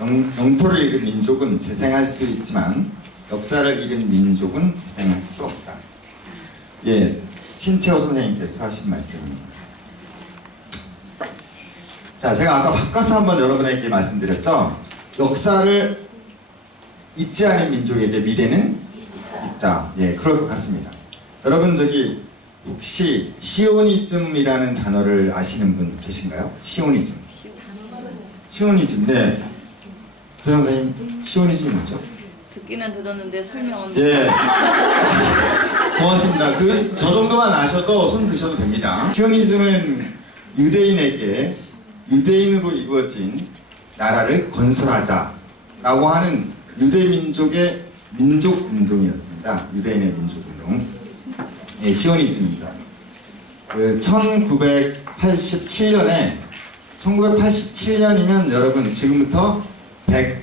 영토를 잃은 민족은 재생할 수 있지만 역사를 잃은 민족은 재생할 수 없다. 예, 신채호 선생님께서 하신 말씀입니다. 자, 제가 아까 바꿔서 한번 여러분에게 말씀드렸죠. 역사를 잊지 않은 민족에게 미래는 있다. 예, 그럴 것 같습니다. 여러분 저기 혹시 시오니즘이라는 단어를 아시는 분 계신가요? 시오니즘. 시오니즘, 네. 그 선생님, 시오니즘이 뭐죠? 듣기는 들었는데 설명은 예. 고맙습니다. 저 정도만 아셔도 손 드셔도 됩니다. 시오니즘은 유대인에게 유대인으로 이루어진 나라를 건설하자라고 하는 유대민족의 민족운동이었습니다. 유대인의 민족운동. 예, 시오니즘입니다. 1987년이면 여러분 지금부터 100,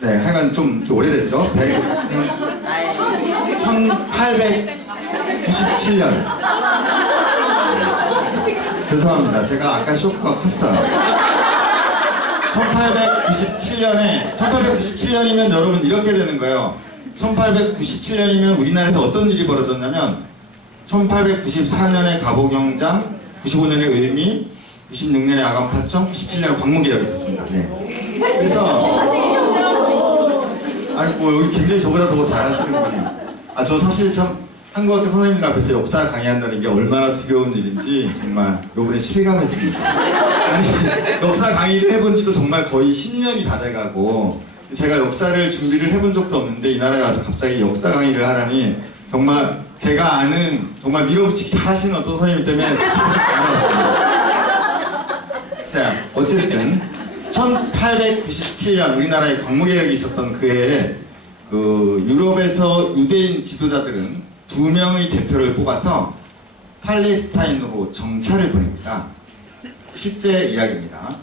네, 하여간 좀 오래됐죠? 1897년. 죄송합니다. 제가 아까 쇼크가 컸어요. 1897년이면 여러분 이렇게 되는 거예요. 1897년이면 우리나라에서 어떤 일이 벌어졌냐면 1894년에 갑오경장, 95년에 을미, 96년에 아간파청, 97년에 광무개혁이 있었습니다. 네. 그래서 아니 뭐 여기 굉장히 저보다 더 잘하시는 분이 저 사실 참 한국학교 선생님들 앞에서 역사 강의한다는 게 얼마나 두려운 일인지 정말 요번에 실감했습니다. 아니 역사 강의를 해본 지도 정말 거의 10년이 다 돼가고 제가 역사를 준비를 해본 적도 없는데 이 나라에 와서 갑자기 역사 강의를 하라니 정말 제가 아는 정말 밀어붙이기 잘하시는 어떤 선생님 때문에 알았습니다. 자, 어쨌든 1897년 우리나라에 광무개혁이 있었던 그 해에 유럽에서 유대인 지도자들은 2명의 대표를 뽑아서 팔레스타인으로 정찰을 보냅니다. 실제 이야기입니다.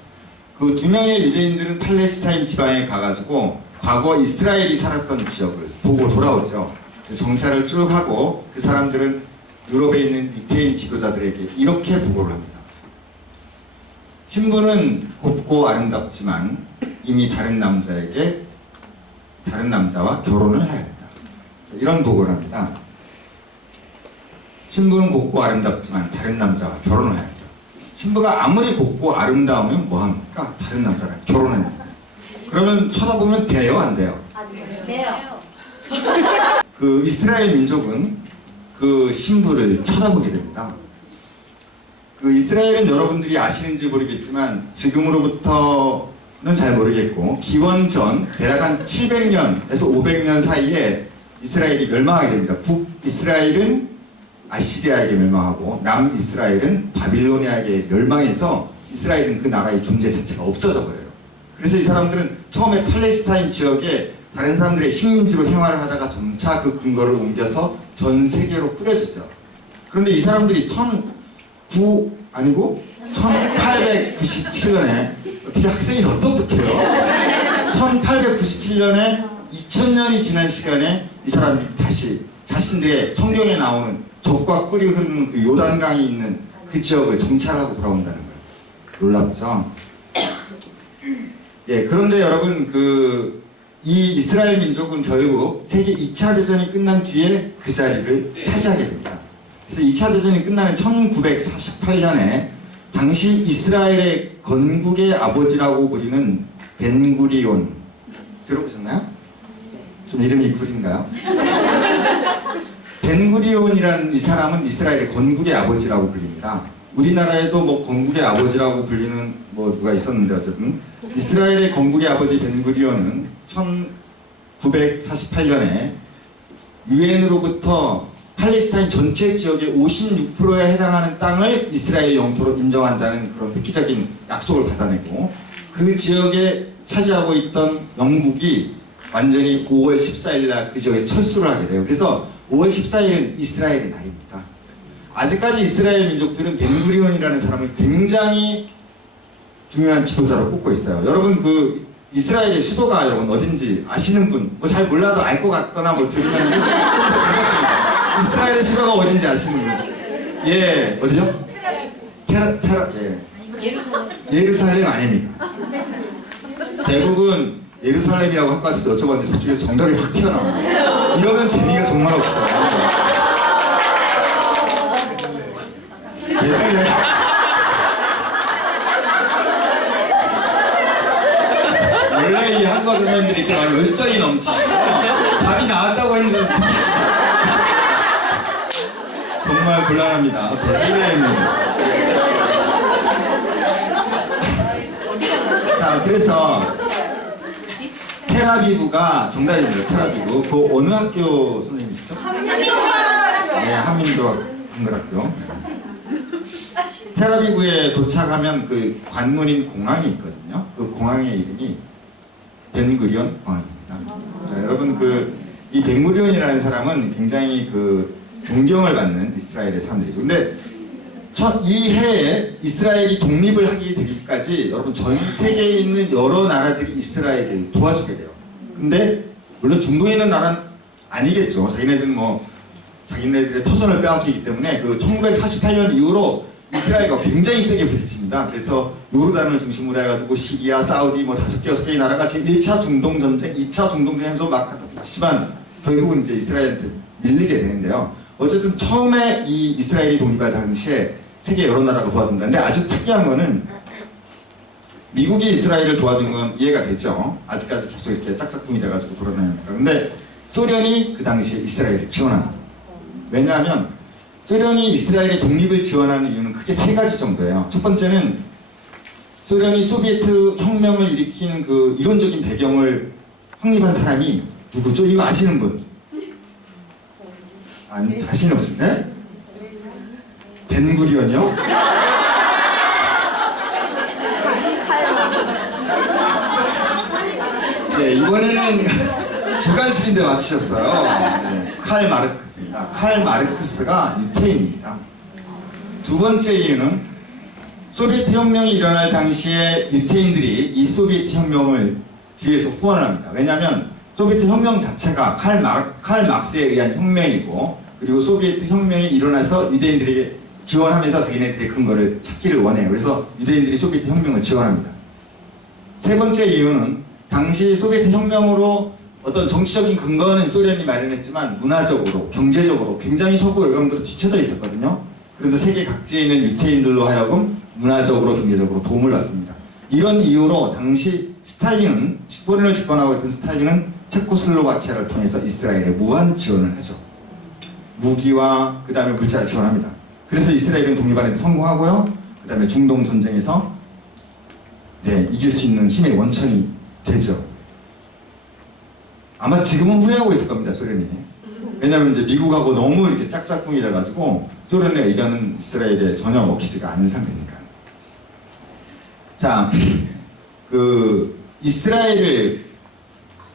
그 2명의 유대인들은 팔레스타인 지방에 가가지고 과거 이스라엘이 살았던 지역을 보고 돌아오죠. 그래서 정찰을 쭉 하고 그 사람들은 유럽에 있는 유대인 지도자들에게 이렇게 보고를 합니다. 신부는 곱고 아름답지만 이미 다른 남자와 결혼을 해야 한다. 이런 보고를 합니다. 신부는 곱고 아름답지만 다른 남자와 결혼을 해야 한다. 신부가 아무리 곱고 아름다우면 뭐합니까? 다른 남자랑 결혼해야 한다. 그러면 쳐다보면 돼요? 안 돼요? 돼요. 그 이스라엘 민족은 그 신부를 쳐다보게 됩니다. 그 이스라엘은 여러분들이 아시는지 모르겠지만 지금으로부터는 잘 모르겠고 기원전 대략 한 700년에서 500년 사이에 이스라엘이 멸망하게 됩니다. 북이스라엘은 아시리아에게 멸망하고 남이스라엘은 바빌로니아에게 멸망해서 이스라엘은 그 나라의 존재 자체가 없어져 버려요. 그래서 이 사람들은 처음에 팔레스타인 지역에 다른 사람들의 식민지로 생활을 하다가 점차 그 근거를 옮겨서 전 세계로 뿌려지죠. 그런데 이 사람들이 1897년에 어떻게 학생이 더 똑똑해요? 1897년에 2000년이 지난 시간에 이 사람들이 다시 자신들의 성경에 나오는 적과 꿀이 흐르는 그 요단강이 있는 그 지역을 정찰하고 돌아온다는 거예요. 놀랍죠? 예, 그런데 여러분 이 이스라엘 민족은 결국 세계 2차 대전이 끝난 뒤에 그 자리를 차지하게 됩니다. 그래서 2차 대전이 끝나는 1948년에 당시 이스라엘의 건국의 아버지라고 부리는 벤구리온 들어보셨나요? 좀 이름이 구린가요? 벤구리온이라는 이 사람은 이스라엘의 건국의 아버지라고 불립니다. 우리나라에도 뭐 건국의 아버지라고 불리는 뭐 누가 있었는데 어쨌든 이스라엘의 건국의 아버지 벤구리온은 1948년에 유엔으로부터 팔레스타인 전체 지역의 56%에 해당하는 땅을 이스라엘 영토로 인정한다는 그런 획기적인 약속을 받아내고 그 지역에 차지하고 있던 영국이 완전히 5월 14일 날 그 지역에서 철수를 하게 돼요. 그래서 5월 14일은 이스라엘의 날입니다. 아직까지 이스라엘 민족들은 벤구리온이라는 사람을 굉장히 중요한 지도자로 꼽고 있어요. 여러분 이스라엘의 수도가 여러분 어딘지 아시는 분? 뭐 잘 몰라도 알 것 같거나 뭐 들으면 반갑습니다. 이스라엘의 수도가 어딘지 아시는 분? 예, 어디죠? 예루살렘 아닙니다. 대부분 예루살렘이라고 할 것 같아서 여쭤봤는데 저쪽에서 정답이 확 튀어나와요. 이러면 재미가 정말 없어요. 베들레헴. 원래 이 한국 선생님들이 이렇게 많이 열정이 넘치시고 답이 나왔다고 했는데 정말 곤란합니다. 베들레헴입니다. 자, 그래서 테라비브가 정답입니다. 테라비브. 그 어느 학교 선생님이시죠? 네, 한민도 한글학교. 테라비브에 도착하면 그 관문인 공항이 있거든요. 그 공항의 이름이 벤구리온 공항입니다. 자, 여러분 이 벤구리온이라는 사람은 굉장히 존경을 받는 이스라엘의 사람들이죠. 근데 이 해에 이스라엘이 독립을 하게 되기까지 여러분 전 세계에 있는 여러 나라들이 이스라엘을 도와주게 돼요. 근데 물론 중동에 있는 나라는 아니겠죠. 자기네들의 터전을 빼앗기기 때문에 1948년 이후로 이스라엘과 굉장히 세게 부딪힙니다. 그래서 요르단을 중심으로 해가지고 시리아, 사우디 5개, 6개의 나라가 제1차 중동 전쟁, 2차 중동 전쟁에서 막 부딪히지만 결국은 이제 이스라엘한테 밀리게 되는데요. 어쨌든 처음에 이 이스라엘이 독립할 당시에 세계 여러 나라가 도와준다. 근데 아주 특이한 거는 미국이 이스라엘을 도와준 건 이해가 됐죠. 아직까지 계속 이렇게 짝짝꿍이 돼가지고 돌아다니니까. 근데 소련이 그 당시에 이스라엘을 지원합니다. 왜냐하면 소련이 이스라엘의 독립을 지원하는 이유는 크게 3가지 정도예요. 첫 번째는 소련이 소비에트 혁명을 일으킨 이론적인 배경을 확립한 사람이 누구죠? 이거 아시는 분? 아니, 자신 없습니다. 벤구리온이요? 네, 이번에는 주관식인데 맞히셨어요. 네, 칼 마르크스입니다. 칼 마르크스가 유태인입니다. 두 번째 이유는 소비에트 혁명이 일어날 당시에 유태인들이 이 소비에트 혁명을 뒤에서 후원을 합니다. 왜냐하면 소비에트 혁명 자체가 칼 막스에 의한 혁명이고, 그리고 소비에트 혁명이 일어나서 유대인들에게 지원하면서 자기네들의 근거를 찾기를 원해요. 그래서 유대인들이 소비에트 혁명을 지원합니다. 세 번째 이유는 당시 소비에트 혁명으로 어떤 정치적인 근거는 소련이 마련했지만 문화적으로, 경제적으로 굉장히 서구 열강으로 뒤쳐져 있었거든요. 그런데 세계 각지에 있는 유태인들로 하여금 문화적으로, 경제적으로 도움을 받습니다. 이런 이유로 당시 스탈린은, 소련을 집권하고 있던 스탈린은 체코슬로바키아를 통해서 이스라엘에 무한 지원을 하죠. 무기와 그 다음에 물자를 지원합니다. 그래서 이스라엘은 독립하는 데 성공하고요. 그 다음에 중동 전쟁에서 이길 수 있는 힘의 원천이 되죠. 아마 지금은 후회하고 있을 겁니다, 소련이. 왜냐하면 이제 미국하고 너무 이렇게 짝짝꿍이 돼가지고 소련의 의견은 이스라엘에 전혀 먹히지가 않는 상태니까. 자, 이스라엘을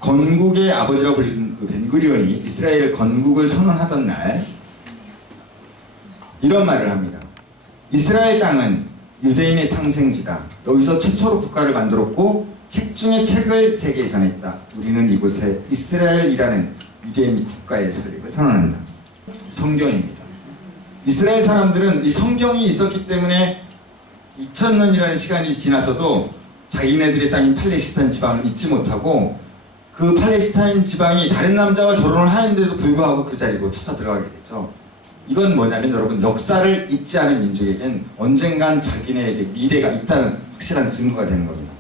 건국의 아버지라고 불리는 벤구리온이 이스라엘 건국을 선언하던 날 이런 말을 합니다. 이스라엘 땅은 유대인의 탕생지다. 여기서 최초로 국가를 만들었고 책 중에 책을 세계에 전했다. 우리는 이곳에 이스라엘이라는 유대인 국가의 설립을 선언한다. 성경입니다. 이스라엘 사람들은 이 성경이 있었기 때문에 2000년이라는 시간이 지나서도 자기네들의 땅인 팔레스타인 지방을 잊지 못하고 그 팔레스타인 지방이 다른 남자와 결혼을 하는데도 불구하고 그 자리로 찾아 들어가게 되죠. 이건 뭐냐면 여러분, 역사를 잊지 않은 민족에겐 언젠간 자기네에게 미래가 있다는 확실한 증거가 되는 겁니다.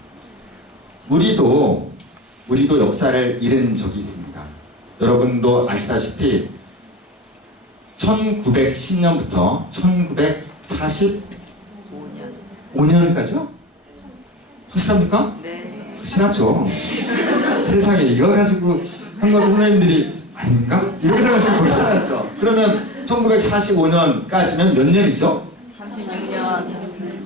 우리도 역사를 잃은 적이 있습니다. 여러분도 아시다시피 1910년부터 1945년까지요? 확실합니까? 네. 확실하죠. 세상에 이거 가지고 한국 선생님들이 아닌가? 이렇게 생각하시면 곤란하죠. 그러면 1945년까지면 몇 년이죠? 36년.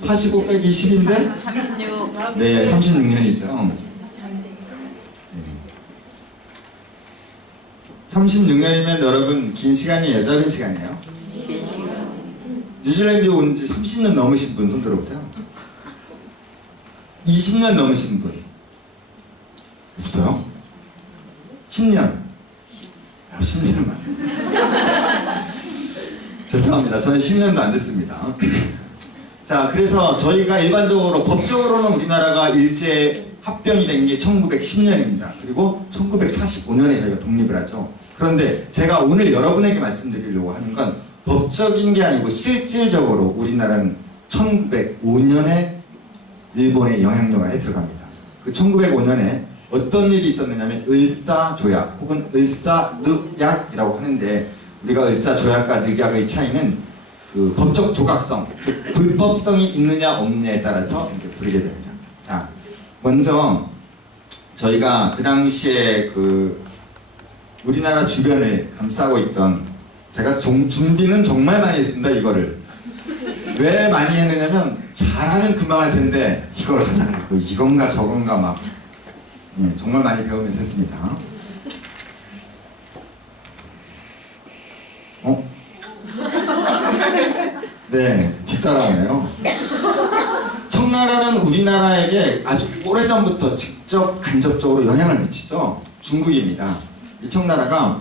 45 빼기 10인데? 36. 네, 36년이죠. 36년이면 여러분 긴 시간이에요? 짧은 시간이에요? 뉴질랜드에 온 지 30년 넘으신 분 손 들어보세요. 20년 넘으신 분 없어요? 10년. 10년은 많아요. 죄송합니다. 저는 10년도 안 됐습니다. 자, 그래서 저희가 일반적으로 법적으로는 우리나라가 일제하에 합병이 된 게 1910년입니다. 그리고 1945년에 저희가 독립을 하죠. 그런데 제가 오늘 여러분에게 말씀드리려고 하는 건 법적인 게 아니고 실질적으로 우리나라는 1905년에 일본의 영향력 안에 들어갑니다. 그 1905년에 어떤 일이 있었느냐면 을사조약 혹은 을사늑약이라고 하는데, 우리가 을사조약과 늑약의 차이는 그 법적 조각성, 즉 불법성이 있느냐 없느냐에 따라서 이제 부르게 됩니다. 자, 먼저 저희가 그 당시에 그 우리나라 주변을 감싸고 있던, 제가 준비는 정말 많이 했습니다. 이거를 왜 많이 했느냐면 잘하면 금방 할 텐데 이걸 하다가 이건가 저건가 막 정말 많이 배우면서 했습니다. 네, 뒤따라오네요. 청나라는 우리나라에게 아주 오래전부터 직접 간접적으로 영향을 미치죠. 중국입니다. 이 청나라가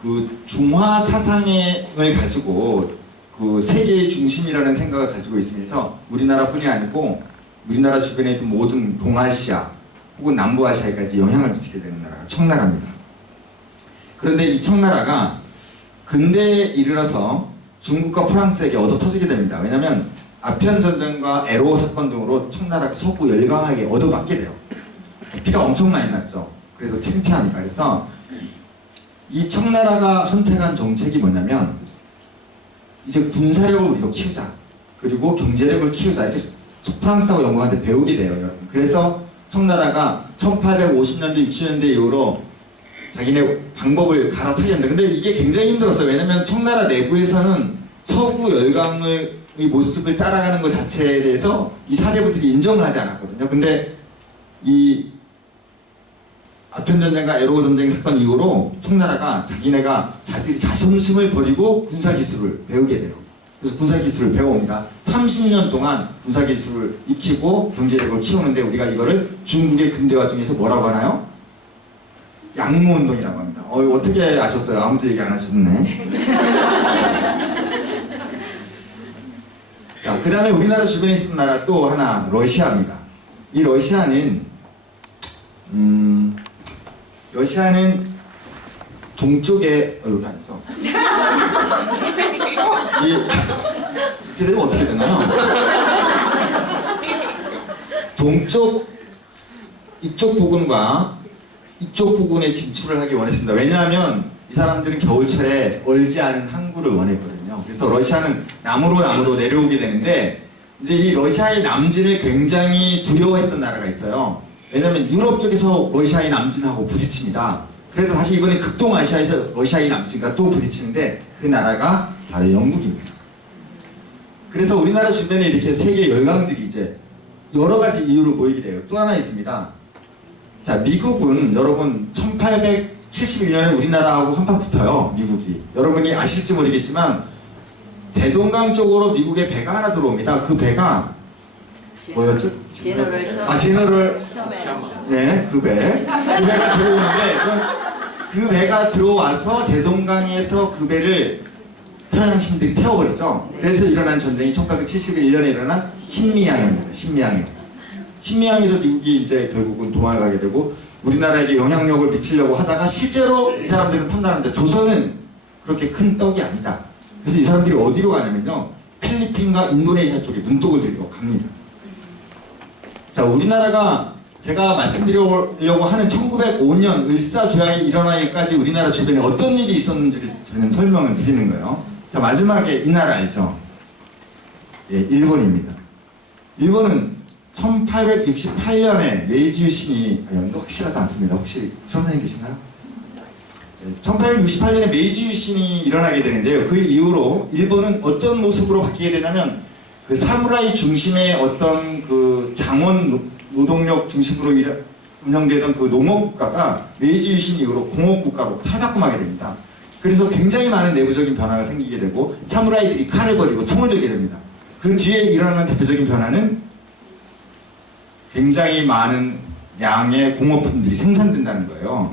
그 중화 사상을 가지고 그 세계의 중심이라는 생각을 가지고 있으면서 우리나라뿐이 아니고 우리나라 주변에 있는 모든 동아시아 혹은 남부아시아에까지 영향을 미치게 되는 나라가 청나라입니다. 그런데 이 청나라가 근대에 이르러서 중국과 프랑스에게 얻어터지게 됩니다. 왜냐하면 아편전쟁과 에로 사건 등으로 청나라가 서구 열강하게 얻어맞게 돼요. 피가 엄청 많이 났죠. 그래도 창피합니다. 그래서 이 청나라가 선택한 정책이 뭐냐면 이제 군사력을 우리가 키우자, 그리고 경제력을 키우자, 이렇게 프랑스하고 영국한테 배우게 돼요, 여러분. 그래서 청나라가 1850년대 60년대 이후로 자기네 방법을 갈아타겠는데, 근데 이게 굉장히 힘들었어요. 왜냐면 청나라 내부에서는 서구 열강의 모습을 따라가는 것 자체에 대해서 이 사대부들이 인정을 하지 않았거든요. 근데 이 아편전쟁과 에로 전쟁 사건 이후로 청나라가 자기들이 자존심을 버리고 군사기술을 배우게 돼요. 그래서 군사기술을 배워옵니다. 30년 동안 군사기술을 익히고 경제력을 키우는데, 우리가 이거를 중국의 근대화 중에서 뭐라고 하나요? 양모운동이라고 합니다. 어떻게 아셨어요? 아무도 얘기 안 하셨네. 자, 그 다음에 우리나라 주변에 있는 나라 또 하나, 러시아입니다. 이 러시아는 동쪽에 여기 안 있어. 이렇게 되면 어떻게 되나요? 동쪽 이쪽 부근과 이쪽 부근에 진출을 하기 원했습니다. 왜냐하면 이 사람들은 겨울철에 얼지 않은 항구를 원했거든요. 그래서 러시아는 남으로 내려오게 되는데, 이제 이 러시아의 남진을 굉장히 두려워했던 나라가 있어요. 왜냐하면 유럽 쪽에서 러시아의 남진하고 부딪힙니다. 그래서 다시 이번에 극동아시아에서 러시아의 남진과 또 부딪히는데, 그 나라가 바로 영국입니다. 그래서 우리나라 주변에 이렇게 세계 열강들이 이제 여러 가지 이유로 모이게 돼요. 또 하나 있습니다. 자, 미국은 여러분 1871년에 우리나라하고 한판 붙어요. 미국이. 여러분이 아실지 모르겠지만 대동강 쪽으로 미국의 배가 하나 들어옵니다. 그 배가 뭐였죠? 제너럴. 네, 그 배가 들어오는데, 그 배가 들어와서 대동강에서 그 배를 태평양 시민들이 태워버리죠. 그래서 일어난 전쟁이 1871년에 일어난 신미양입니다. 신미양에서 미국이 이제 결국은 도망가게 되고 우리나라에게 영향력을 미치려고 하다가, 실제로 이 사람들은 판단합니다. 조선은 그렇게 큰 떡이 아니다. 그래서 이 사람들이 어디로 가냐면요, 필리핀과 인도네시아 쪽에 눈독을 들이고 갑니다. 자, 우리나라가 제가 말씀드리려고 하는 1905년 을사조약이 일어나기까지 우리나라 주변에 어떤 일이 있었는지를 저는 설명을 드리는 거예요. 자, 마지막에 이 나라 알죠? 예, 일본입니다. 일본은 1868년에 메이지 유신이, 확실하지 않습니다. 혹시 선생님 계신가요? 1868년에 메이지 유신이 일어나게 되는데요. 그 이후로 일본은 어떤 모습으로 바뀌게 되냐면, 그 사무라이 중심의 어떤 그 장원 노동력 중심으로 운영되던 그 농업국가가 메이지 유신 이후로 공업국가로 탈바꿈하게 됩니다. 그래서 굉장히 많은 내부적인 변화가 생기게 되고, 사무라이들이 칼을 버리고 총을 들게 됩니다. 그 뒤에 일어나는 대표적인 변화는 굉장히 많은 양의 공업품들이 생산된다는 거예요.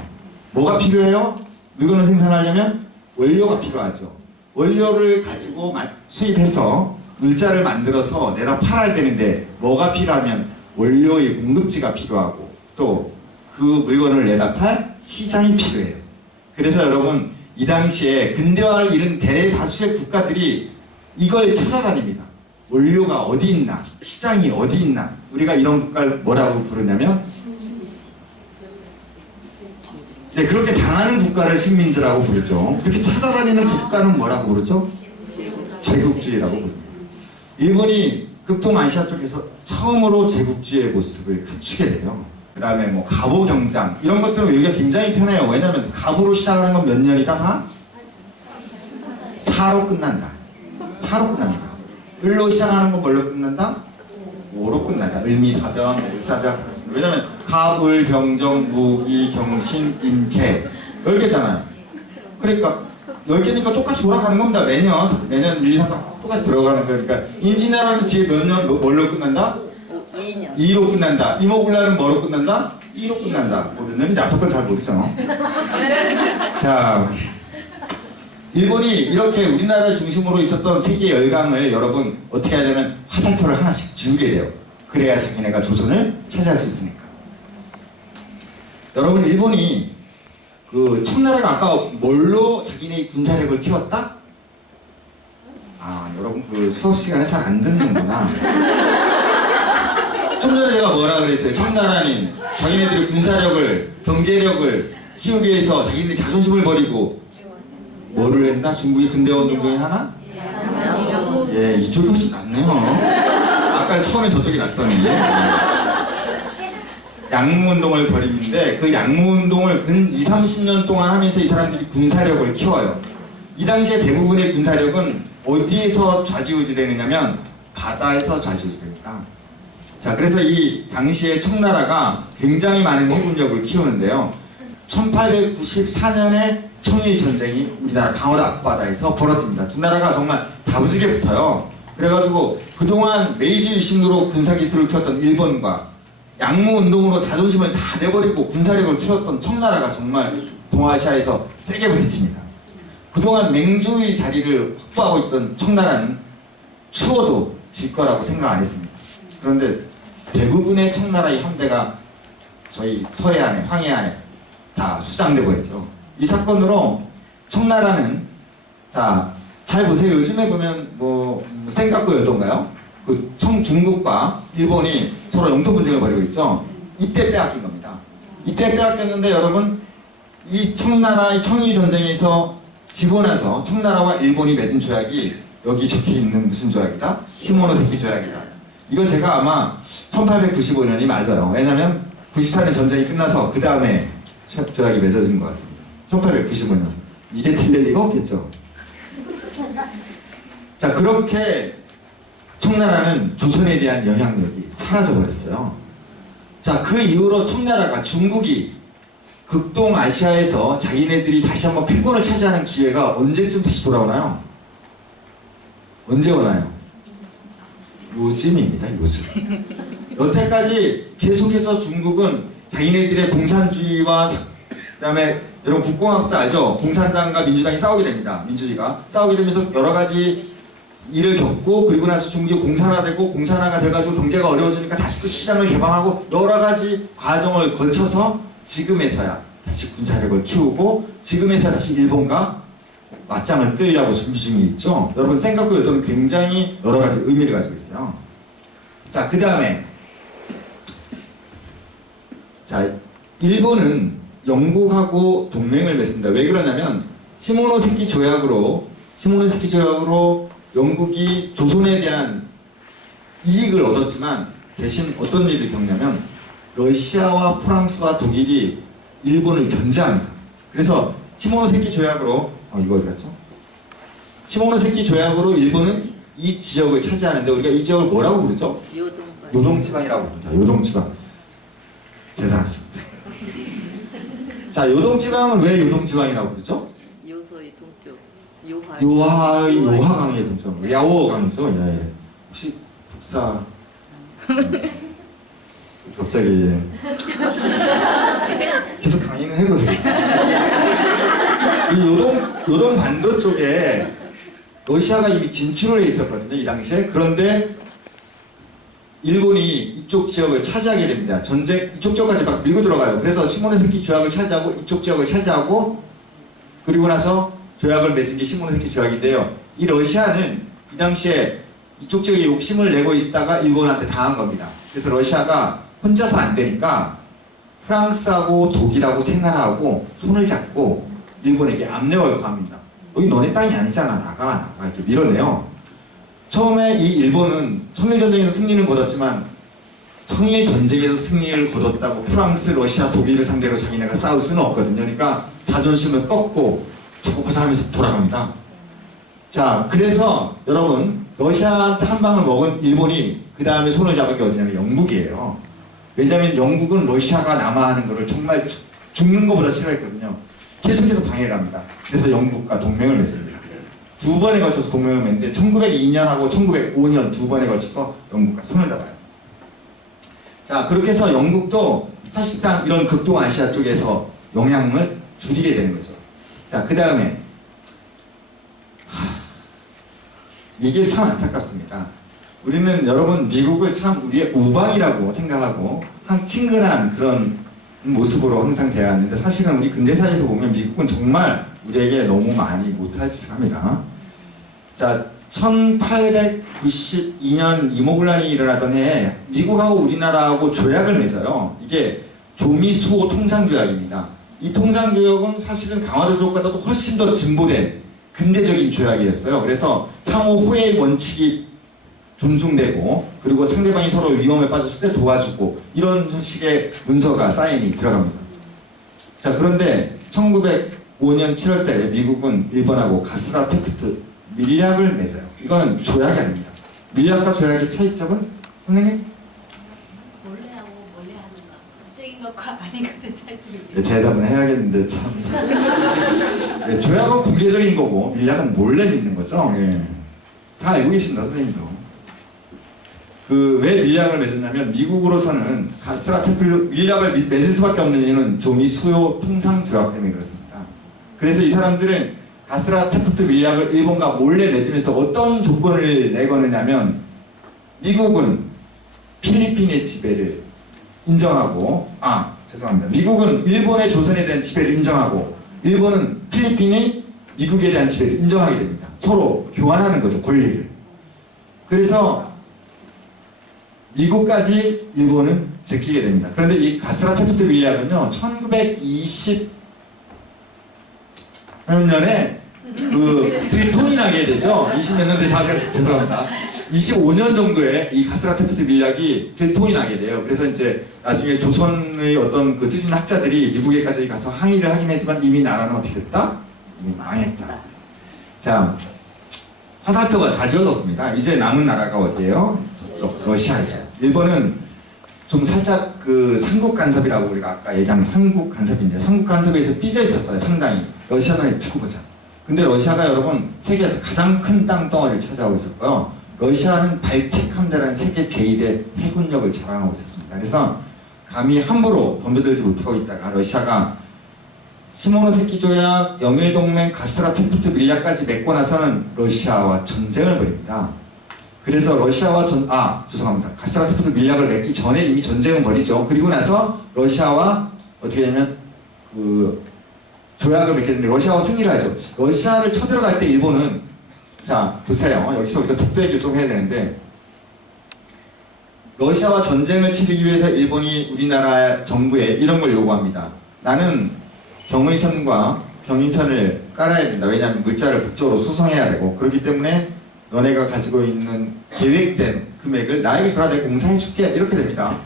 뭐가 필요해요? 물건을 생산하려면 원료가 필요하죠. 원료를 가지고 수입해서 물자를 만들어서 내다 팔아야 되는데, 뭐가 필요하면 원료의 공급지가 필요하고, 또 그 물건을 내다 팔 시장이 필요해요. 그래서 여러분 이 당시에 근대화를 이룬 대다수의 국가들이 이걸 찾아다닙니다. 원료가 어디 있나, 시장이 어디 있나. 우리가 이런 국가를 뭐라고 부르냐면 네, 그렇게 당하는 국가를 식민지라고 부르죠. 그렇게 찾아다니는 국가는 뭐라고 부르죠? 제국주의라고 부릅니다. 일본이 극동아시아 쪽에서 처음으로 제국주의의 모습을 갖추게 돼요. 그 다음에 뭐 갑오 경장 이런 것들은 우리가 굉장히 편해요. 왜냐하면 갑으로 시작하는 건 몇 년이다? 다? 사로 끝난다. 사로 끝납니다. 을로 시작하는 건 뭘로 끝난다? 오로 끝난다. 을미사변, 을사변. 왜냐면 갑, 을, 병정, 무기, 경신, 임캐 10개잖아요. 그러니까 10개니까 똑같이 돌아가는 겁니다. 매년 1, 2, 3, 4 똑같이 들어가는 거니까 임진왜란은 뒤에 몇 년 뭘로 끝난다? 2년. 2로 끝난다. 이모군란은 뭐로 끝난다? 2로 끝난다. 뭐 몇 년인지 앞에 건 잘 모르죠. 자, 일본이 이렇게 우리나라를 중심으로 있었던 세계 열강을 여러분 어떻게 하냐면 화살표를 하나씩 지우게 돼요. 그래야 자기네가 조선을 차지할 수 있으니까. 여러분 일본이 그 청나라가 아까 뭘로 자기네 군사력을 키웠다? 아 여러분 그 수업 시간에 잘 안 듣는구나. 좀 전에 제가 뭐라 그랬어요? 청나라는 자기네들이 군사력을 경제력을 키우기 위해서 자기네들이 자존심을 버리고 뭐를 했나? 중국의 근대화 운동 중에 하나? 예, 이쪽이 훨씬 낫네요. 아까 처음에 저쪽이 낫더니. 양무운동을 벌이는데 그 양무운동을 근 20, 30년 동안 하면서 이 사람들이 군사력을 키워요. 이 당시에 대부분의 군사력은 어디에서 좌지우지 되느냐면 바다에서 좌지우지 됩니다. 자, 그래서 이 당시에 청나라가 굉장히 많은 해군력을 키우는데요. 1894년에 청일전쟁이 우리나라 강원도 앞바다에서 벌어집니다. 두 나라가 정말 다부지게 붙어요. 그래가지고 그동안 메이지 유신으로 군사기술을 키웠던 일본과 양무운동으로 자존심을 다 내버리고 군사력을 키웠던 청나라가 정말 동아시아에서 세게 부딪힙니다. 그동안 맹주의 자리를 확보하고 있던 청나라는 추워도 질 거라고 생각 안 했습니다. 그런데 대부분의 청나라의 함대가 저희 서해안에, 황해안에 다 수장돼 버리죠. 이 사건으로 청나라는 자, 잘 보세요. 요즘에 보면 뭐 센카쿠 여도인가요? 그 중국과 일본이 서로 영토 분쟁을 벌이고 있죠. 이때 빼앗긴 겁니다. 이때 빼앗겼는데 여러분 이 청나라의 청일 전쟁에서 지고 나서 청나라와 일본이 맺은 조약이 여기 적혀 있는 무슨 조약이다? 시모노세키 조약이다. 이거 제가 아마 1895년이 맞아요. 왜냐면 94년 전쟁이 끝나서 그 다음에 조약이 맺어진 것 같습니다. 1895년. 이게 틀릴 리가 없겠죠. 자, 그렇게 청나라는 조선에 대한 영향력이 사라져버렸어요. 자, 그 이후로 청나라가 중국이 극동아시아에서 자기네들이 다시 한번 패권을 차지하는 기회가 언제쯤 다시 돌아오나요? 언제 오나요? 요즘입니다, 요즘. 여태까지 계속해서 중국은 자기네들의 공산주의와 그 다음에 여러분 국공학자 알죠? 공산당과 민주당이 싸우게 됩니다. 민주주의가 싸우게 되면서 여러 가지 일을 겪고 그리고 나서 중국이 공산화되고 공산화가 돼가지고 경제가 어려워지니까 다시 또 시장을 개방하고 여러 가지 과정을 거쳐서 지금에서야 다시 군사력을 키우고 지금에서야 다시 일본과 맞짱을 뜨려고 준비 중에 있죠. 여러분 센카쿠 여도는 굉장히 여러 가지 의미를 가지고 있어요. 자, 그 다음에 자, 일본은 영국하고 동맹을 맺습니다. 왜 그러냐면 시모노세키 조약으로 영국이 조선에 대한 이익을 얻었지만 대신 어떤 일을 겪냐면 러시아와 프랑스와 독일이 일본을 견제합니다. 그래서 시모노세키 조약으로 이거 어디 갔죠? 시모노세키 조약으로 일본은 이 지역을 차지하는데 우리가 이 지역을 뭐라고 부르죠? 요동지방이라고 부릅니다. 요동지방. 대단하십니다. 자, 요동지방은 왜 요동지방이라고 부르죠? 요서의 동쪽 요하. 요하강의 동쪽. 야오강이죠. 예. 혹시 국사 갑자기 계속 강의는 해도 되겠죠. 이 요동 반도 쪽에 러시아가 이미 진출을 해 있었거든요. 이 당시에. 그런데 일본이 이쪽 지역을 차지하게 됩니다. 전쟁 이쪽 지역까지 막 밀고 들어가요. 그래서 시모노세키 조약을 차지하고 이쪽 지역을 차지하고 그리고 나서 조약을 맺은 게 시모노세키 조약인데요. 이 러시아는 이 당시에 이쪽 지역에 욕심을 내고 있다가 일본한테 당한 겁니다. 그래서 러시아가 혼자서 안 되니까 프랑스하고 독일하고 생활하고 손을 잡고 일본에게 압력을 가합니다. 여기 너네 땅이 아니잖아. 나가 이렇게 밀어내요. 처음에 이 일본은 청일전쟁에서 승리는 거뒀지만 청일전쟁에서 승리를 거뒀다고 프랑스, 러시아, 독일을 상대로 자기네가 싸울 수는 없거든요. 그러니까 자존심을 꺾고 주고파장하면서 돌아갑니다. 자, 그래서 여러분 러시아한테 한 방을 먹은 일본이 그 다음에 손을 잡은 게 어디냐면 영국이에요. 왜냐하면 영국은 러시아가 남아하는 것을 정말 죽는 것보다 싫어했거든요. 계속해서 방해를 합니다. 그래서 영국과 동맹을 맺습니다. 두 번에 걸쳐서 동맹을 맺는데 1902년하고 1905년 두 번에 걸쳐서 영국과 손을 잡아요. 자, 그렇게 해서 영국도 사실상 이런 극동아시아 쪽에서 영향을 줄이게 되는 거죠. 자, 그 다음에 이게 참 안타깝습니다. 우리는 여러분 미국을 참 우리의 우방이라고 생각하고 한 친근한 그런 모습으로 항상 대하는데 사실은 우리 근대사에서 보면 미국은 정말 우리에게 너무 많이 못할 짓을 합니다. 자, 1892년 이모군란이 일어나던 해에 미국하고 우리나라하고 조약을 맺어요. 이게 조미수호 통상조약입니다. 이 통상조약은 사실은 강화도 조약보다도 훨씬 더 진보된 근대적인 조약이었어요. 그래서 상호 호혜의 원칙이 존중되고 그리고 상대방이 서로 위험에 빠졌을 때 도와주고 이런 식의 문서가 사인이 들어갑니다. 자, 그런데 1905년 7월 달에 미국은 일본하고 가스라 테프트 밀약을 맺어요. 이거는 조약이 아닙니다. 밀약과 조약의 차이점은 선생님? 몰래하고 몰래 하는 거 법적인 것과 아닌 것의 차이점이 네, 대답은 해야겠는데 참 네, 조약은 공개적인 거고 밀약은 몰래 믿는 거죠. 네. 다 알고 계십니다. 선생님도. 왜 밀약을 맺었냐면 미국으로서는 가스라 테플 밀약을 맺을 수밖에 없는 이유는 조미수호 통상조약 때문에 그렇습니다. 그래서 이 사람들은 가스라 테프트 밀약을 일본과 몰래 맺으면서 어떤 조건을 내거느냐면 미국은 필리핀의 지배를 인정하고 죄송합니다. 미국은 일본의 조선에 대한 지배를 인정하고 일본은 필리핀이 미국에 대한 지배를 인정하게 됩니다. 서로 교환하는 거죠. 권리를. 그래서 미국까지 일본은 제끼게 됩니다. 그런데 이 가스라 테프트 밀약은요 1920년에 들통이 나게 되죠. 20몇 년대 죄송합니다. 25년 정도에 이 가스라 테프트 밀약이 들통이 나게 돼요. 그래서 이제 나중에 조선의 어떤 그 뛰는 학자들이 미국에까지 가서 항의를 하긴 했지만 이미 나라는 어떻게 됐다? 이미 망했다. 자, 화살표가 다 지어졌습니다. 이제 남은 나라가 어디예요? 저쪽 러시아죠. 일본은 좀 살짝 삼국 간섭이라고 우리가 아까 얘기한 삼국 간섭인데 삼국 간섭에서 삐져 있었어요. 상당히 러시아는 두고 보자. 근데 러시아가 여러분 세계에서 가장 큰 땅덩어리를 차지하고 있었고요. 러시아는 발틱 함대라는 세계 제1의 해군력을 자랑하고 있었습니다. 그래서 감히 함부로 덤벼들지 못하고 있다가 러시아가 시모노세키 조약, 영일동맹, 가스라 테프트 밀약까지 맺고 나서는 러시아와 전쟁을 벌입니다. 그래서 러시아와 죄송합니다. 가스라 테프트 밀약을 맺기 전에 이미 전쟁은 벌이죠. 그리고 나서 러시아와 어떻게 되냐면 조약을 맺게 되는데 러시아와 승리를 하죠. 러시아를 쳐들어갈 때 일본은 자 보세요. 여기서 우리가 독도 얘기를 좀 해야 되는데 러시아와 전쟁을 치르기 위해서 일본이 우리나라 정부에 이런 걸 요구합니다. 나는 경의선과 경인선을 깔아야 된다. 왜냐하면 물자를 북쪽으로 수송해야 되고 그렇기 때문에 너네가 가지고 있는 계획된 금액을 나에게 줘라 내가 공사해줄게 이렇게 됩니다.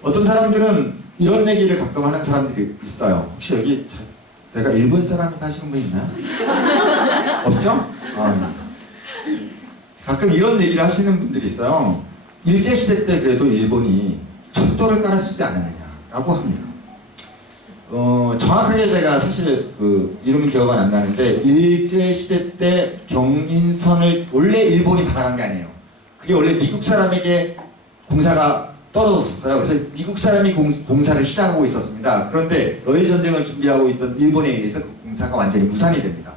어떤 사람들은 이런 얘기를 가끔 하는 사람들이 있어요. 혹시 여기 내가 일본 사람이다 하시는 분 있나요? 없죠? 가끔 이런 얘기를 하시는 분들이 있어요. 일제시대 때 그래도 일본이 척도를 깔아주지 않았느냐라고 합니다. 정확하게 제가 사실 이름은 기억은 안 나는데 일제시대 때 경인선을 원래 일본이 받아간 게 아니에요. 그게 원래 미국 사람에게 공사가 떨어졌었어요. 그래서 미국 사람이 공사를 시작하고 있었습니다. 그런데 러일 전쟁을 준비하고 있던 일본에 의해서 그 공사가 완전히 무산이 됩니다.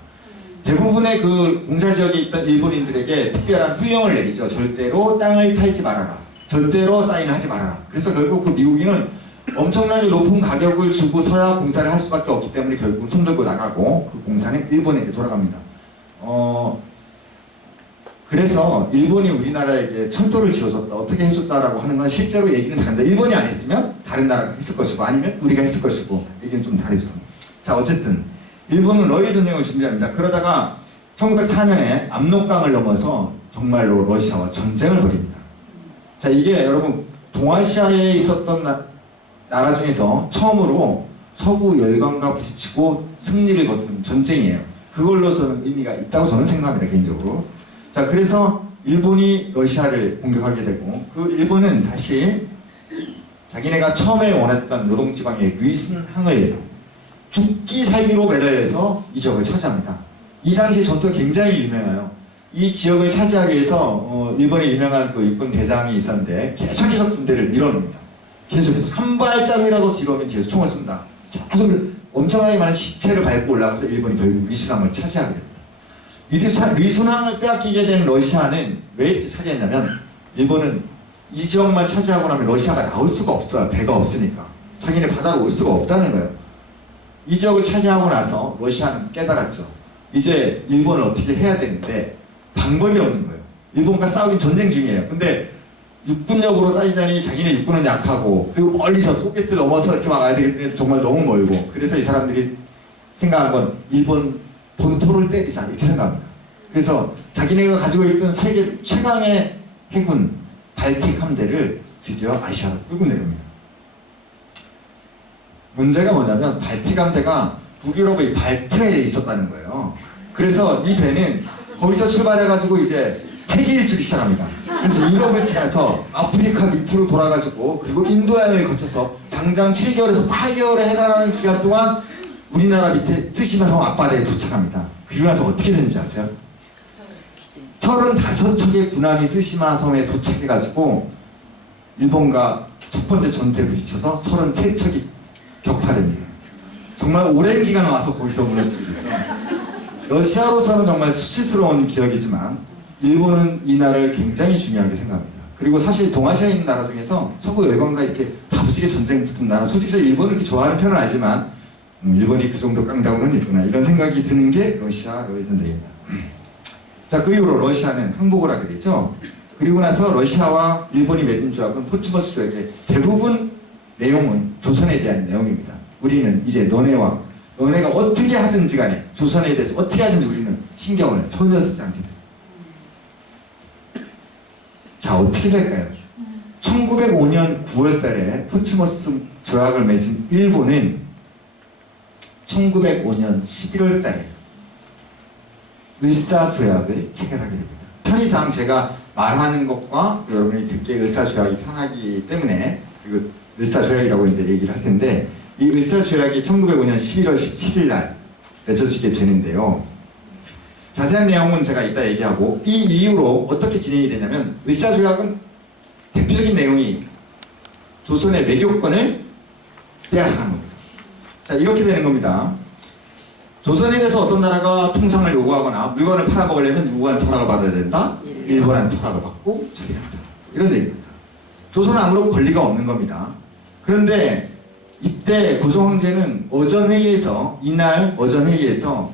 대부분의 그 공사 지역에 있던 일본인들에게 특별한 훈령을 내리죠. 절대로 땅을 팔지 말아라. 절대로 사인을 하지 말아라. 그래서 결국 그 미국인은 엄청나게 높은 가격을 주고서야 공사를 할 수밖에 없기 때문에 결국 손들고 나가고 그 공사는 일본에게 돌아갑니다. 그래서 일본이 우리나라에게 철도를 지어줬다, 어떻게 해줬다라고 하는 건 실제로 얘기는 다른데, 일본이 안 했으면 다른 나라가 했을 것이고 아니면 우리가 했을 것이고 얘기는 좀 다르죠. 자, 어쨌든 일본은 러일 전쟁을 준비합니다. 그러다가 1904년에 압록강을 넘어서 정말로 러시아와 전쟁을 벌입니다. 자, 이게 여러분 동아시아에 있었던 나라 중에서 처음으로 서구 열강과 부딪히고 승리를 거두는 전쟁이에요. 그걸로서는 의미가 있다고 저는 생각합니다, 개인적으로. 자, 그래서 일본이 러시아를 공격하게 되고, 그 일본은 다시 자기네가 처음에 원했던 노동지방의 류순항을 죽기 살기로 매달려서 이 지역을 차지합니다. 이 당시 전투가 굉장히 유명해요. 이 지역을 차지하기 위해서 일본의 유명한 그 육군 대장이 있었는데 계속해서 군대를 밀어넣습니다. 계속해서 한 발짝이라도 뒤로 오면 뒤에서 총을 쏜다. 계속 엄청나게 많은 시체를 밟고 올라가서 일본이 결국 류순항을 차지하게 됩니다. 류순항을 빼앗기게 된 러시아는 왜 이렇게 차지했냐면, 일본은 이 지역만 차지하고 나면 러시아가 나올 수가 없어요. 배가 없으니까. 자기네 바다로 올 수가 없다는 거예요. 이 지역을 차지하고 나서 러시아는 깨달았죠. 이제 일본을 어떻게 해야 되는데 방법이 없는 거예요. 일본과 싸우긴 전쟁 중이에요. 근데 육군력으로 따지자니 자기네 육군은 약하고, 그리고 멀리서 소비에트 넘어서 이렇게 막아야 되겠는데 정말 너무 멀고, 그래서 이 사람들이 생각한 건 일본 본토를 때리자, 이렇게 생각합니다. 그래서 자기네가 가지고 있던 세계 최강의 해군 발틱 함대를 드디어 아시아로 끌고 내려옵니다. 문제가 뭐냐면 발틱 함대가 북유럽의 발트에 있었다는 거예요. 그래서 이 배는 거기서 출발해가지고 이제 세계 일주를 시작합니다. 그래서 유럽을 지나서 아프리카 밑으로 돌아가지고, 그리고 인도양을 거쳐서 장장 7개월에서 8개월에 해당하는 기간 동안 우리나라 밑에 쓰시마 섬 앞바다에 도착합니다. 그리고 나서 어떻게 되는지 아세요? 35척의 군함이 쓰시마 섬에 도착해가지고 일본과 첫 번째 전투에 부딪혀서 33척이 격파됩니다. 정말 오랜 기간 와서 거기서 무너지게 되죠. 러시아로서는 정말 수치스러운 기억이지만 일본은 이 나라를 굉장히 중요하게 생각합니다. 그리고 사실 동아시아에 있는 나라 중에서 서구 열강과 이렇게 다부지게 전쟁 붙은 나라, 솔직히 일본을 그렇게 좋아하는 편은 아니지만 일본이 그 정도 깡다구는 있구나, 이런 생각이 드는 게 러시아 러일 전쟁입니다. 자, 그 이후로 러시아는 항복을 하게 되죠. 그리고 나서 러시아와 일본이 맺은 조약은 포츠머스 조약의 대부분 내용은 조선에 대한 내용입니다. 우리는 이제 너네가 어떻게 하든지 간에 조선에 대해서 어떻게 하든지 우리는 신경을 전혀 쓰지 않게 됩니다. 자, 어떻게 될까요? 1905년 9월 달에 포츠머스 조약을 맺은 일본은 1905년 11월 달에 을사조약을 체결하게 됩니다. 편의상 제가 말하는 것과 여러분이 듣기에 을사조약이 편하기 때문에, 그리고 을사조약이라고 이제 얘기를 할 텐데, 이 을사조약이 1905년 11월 17일 날 맺어지게 되는데요. 자세한 내용은 제가 이따 얘기하고, 이 이후로 어떻게 진행이 되냐면, 을사조약은 대표적인 내용이 조선의 매교권을 빼앗아가는 겁니다. 자, 이렇게 되는 겁니다. 조선에 대해서 어떤 나라가 통상을 요구하거나 물건을 팔아먹으려면 누구한테 허락을 받아야 된다? 일본한테 허락을 받고 처리한다. 이런 얘기입니다. 조선은 아무런 권리가 없는 겁니다. 그런데 이때 고종 황제는 이날 어전 회의에서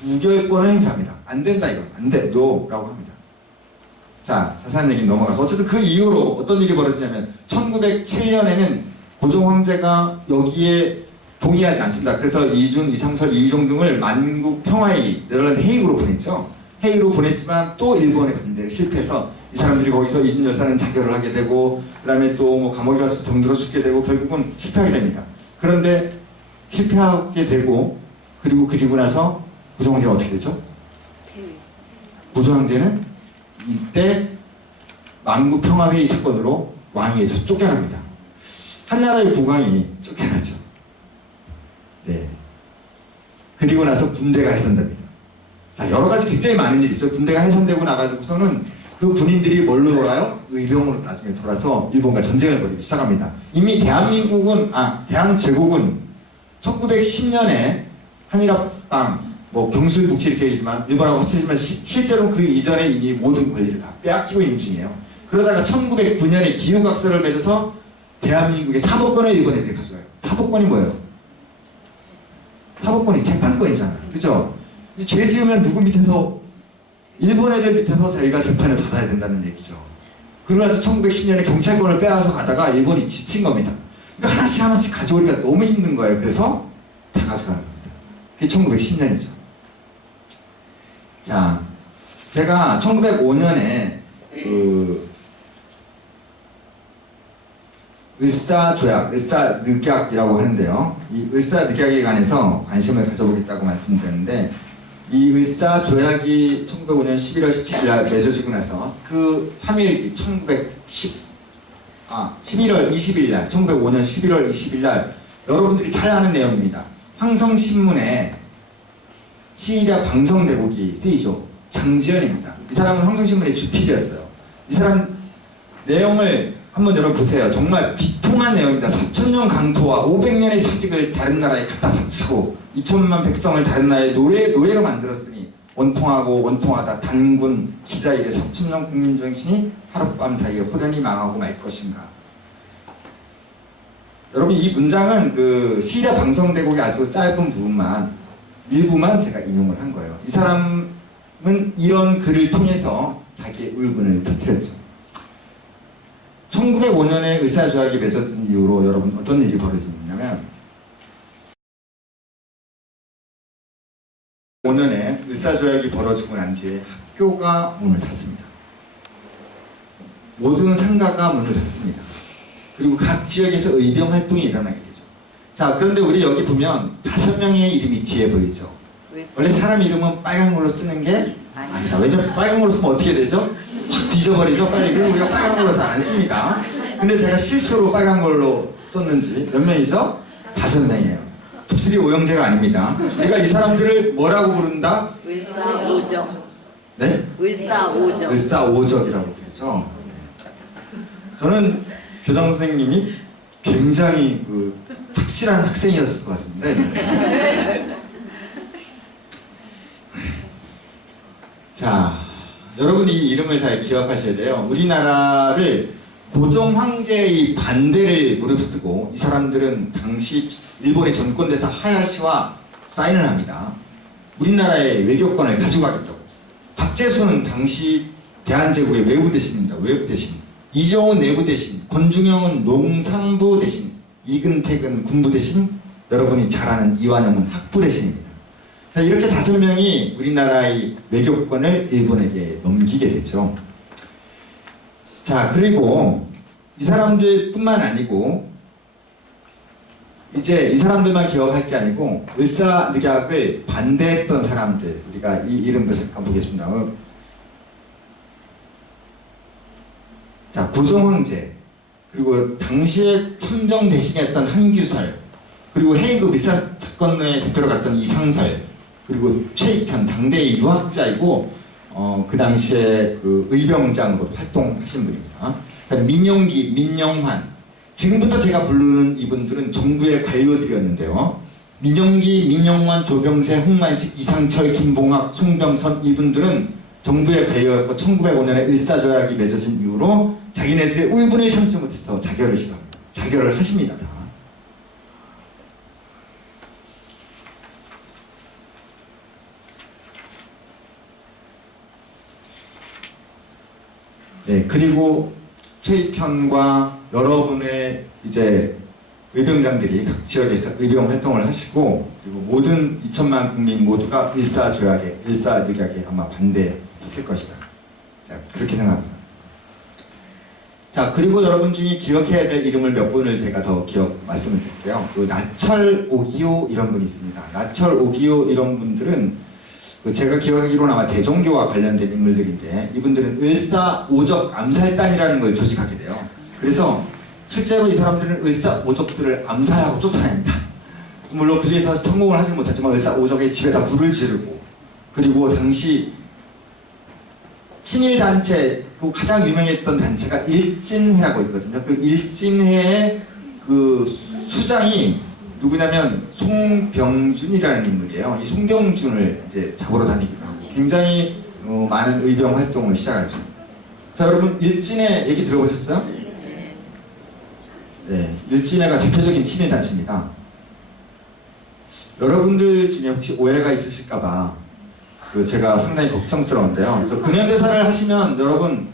부결권을 행사합니다. 안 된다, 이건. 안 돼, 노라고 합니다. 자, 자세한 얘기는 넘어가서, 어쨌든 그 이후로 어떤 일이 벌어지냐면 1907년에는 고종 황제가 여기에 동의하지 않습니다. 그래서 이준, 이상설, 이휘종 등을 만국 평화회의, 네덜란드 헤이그로 보냈죠. 헤이로 보냈지만 또 일본의 반대를 실패해서 이 사람들이 거기서 이준 여사는 자결을 하게 되고, 그 다음에 또 뭐 감옥에 가서 병들어 죽게 되고, 결국은 실패하게 됩니다. 그런데 실패하게 되고, 그리고 나서 고종 황제는 어떻게 되죠? 고종 황제는 이때 만국 평화회의 사건으로 왕위에서 쫓겨납니다. 한나라의 국왕이 쫓겨나죠. 네. 그리고 나서 군대가 해산됩니다. 자, 여러 가지 굉장히 많은 일이 있어요. 군대가 해산되고 나가지고서는 그 군인들이 뭘로 돌아요? 의병으로 나중에 돌아서 일본과 전쟁을 벌이기 시작합니다. 이미 대한제국은 1910년에 한일합방, 경술국지 이렇게 얘기지만 일본하고 합쳐지면 실제로 그 이전에 이미 모든 권리를 다 빼앗기고 있는 중이에요. 그러다가 1909년에 기후각서를 맺어서 대한민국의 사법권을 일본 애들이 가져가요. 사법권이 뭐예요? 사법권이 재판권이잖아요. 그죠? 죄 지으면 누구 밑에서, 일본 애들 밑에서 저희가 재판을 받아야 된다는 얘기죠. 그러고 나서 1910년에 경찰권을 빼앗아 가다가 일본이 지친 겁니다. 그러니까 하나씩 가져오기가 너무 힘든 거예요. 그래서 다 가져가는 겁니다. 그게 1910년이죠. 자, 제가 1905년에 을사조약, 을사늑약이라고 하는데요. 이 을사늑약에 관해서 관심을 가져보겠다고 말씀드렸는데, 이 을사조약이 1905년 11월 17일 날 맺어지고 나서 그 3일 11월 20일 날, 1905년 11월 20일 날 여러분들이 잘 아는 내용입니다. 황성신문에 시리아 방성대국이 쓰이죠. 장지연입니다. 이 사람은 황성신문의 주필이었어요. 이 사람 내용을 한번 여러분 보세요. 정말 비통한 내용입니다. 4,000년 강토와 500년의 사직을 다른 나라에 갖다 바치고 2천만 백성을 다른 나라의 노예로 만들었으니 원통하고 원통하다 단군 기자일의 4,000년 국민정신이 하룻밤 사이에 호련히 망하고 말 것인가. 여러분 이 문장은 그 시리아 방성대국의 아주 짧은 일부만 제가 인용을 한 거예요. 이 사람은 이런 글을 통해서 자기의 울분을 터뜨렸죠. 1905년에 을사조약이 맺어진 이후로 여러분 어떤 일이 벌어지냐면 5년에 을사조약이 벌어지고 난 뒤에 학교가 문을 닫습니다. 모든 상가가 문을 닫습니다. 그리고 각 지역에서 의병 활동이 일어나게 되죠. 자, 그런데 우리 여기 보면 5명의 이름이 뒤에 보이죠. 원래 사람 이름은 빨간 걸로 쓰는 게 아니다. 왜냐면 빨간 걸로 쓰면 어떻게 되죠? 확 뒤져버리죠. 빨리. 그래서 우리가 빨간 걸로 잘 안 씁니다. 근데 제가 실수로 빨간 걸로 썼는지 몇 명이죠? 5명이에요. 독수리 오형제가 아닙니다. 우리가 이 사람들을 뭐라고 부른다? 을사오적. 네? 을사오적. 을사오적이라고 부르죠. 저는 교장 선생님이 굉장히 착실한 학생이었을 것 같습니다. 자, 여러분이 이 이름을 잘 기억하셔야 돼요. 우리나라를 고종 황제의 반대를 무릅쓰고 이 사람들은 당시 일본의 전권대사 하야시와 사인을 합니다. 우리나라의 외교권을 가져가겠다고. 박재수는 당시 대한제국의 외부 대신입니다. 외부 대신. 이정훈 내부 대신, 권중영은 농상부 대신, 이근택은 군부 대신, 여러분이 잘 아는 이완영은 학부 대신입니다. 자, 이렇게 5명이 우리나라의 외교권을 일본에게 넘기게 되죠. 자, 그리고 이 사람들 뿐만 아니고 이제 이 사람들만 기억할 게 아니고 을사늑약을 반대했던 사람들, 우리가 이 이름도 잠깐 보겠습니다. 자, 고종황제, 그리고 당시에 참정 대신했던 한규설, 그리고 헤이그 미사 사건의 대표로 갔던 이상설, 그리고 최익현, 당대의 유학자이고 그 당시에 그 의병장으로 활동하신 분입니다. 민영기, 민영환, 지금부터 제가 부르는 이분들은 정부의 관료들이었는데요. 민영기, 민영환, 조병세, 홍만식, 이상철, 김봉학, 송병선, 이분들은 정부의 관료였고 1905년에 을사조약이 맺어진 이후로 자기네들의 울분을 참지 못해서 자결을 시도합니다. 자결을 하십니다. 다. 네, 그리고 최익현과 여러분의 이제 의병장들이 각 지역에서 의병 활동을 하시고, 그리고 모든 2천만 국민 모두가 을사조약에, 을사늑약에 아마 반대했을 것이다. 자, 그렇게 생각합니다. 자, 그리고 여러분 중에 기억해야 될 이름을 몇 분을 제가 더 말씀을 드릴게요. 그 나철 오기오 이런 분이 있습니다. 나철 오기오 이런 분들은 제가 기억하기로는 아마 대종교와 관련된 인물들인데, 이분들은 을사오적 암살단이라는 걸 조직하게 돼요. 그래서 실제로 이 사람들은 을사오적들을 암살하고 쫓아냅니다. 물론 그 중에서 성공을 하지 못하지만 을사오적의 집에다 불을 지르고, 그리고 당시 친일단체로 가장 유명했던 단체가 일진회라고 있거든요. 그 일진회의 그 수장이 누구냐면 송병준이라는 인물이에요. 이 송병준을 이제 잡으러 다니기도 하고 굉장히 많은 의병 활동을 시작하죠. 자, 여러분 일진회 얘기 들어보셨어요? 네, 일진회가 대표적인 친일 단체입니다. 여러분들 중에 혹시 오해가 있으실까봐 제가 상당히 걱정스러운데요. 근현대사를 하시면 여러분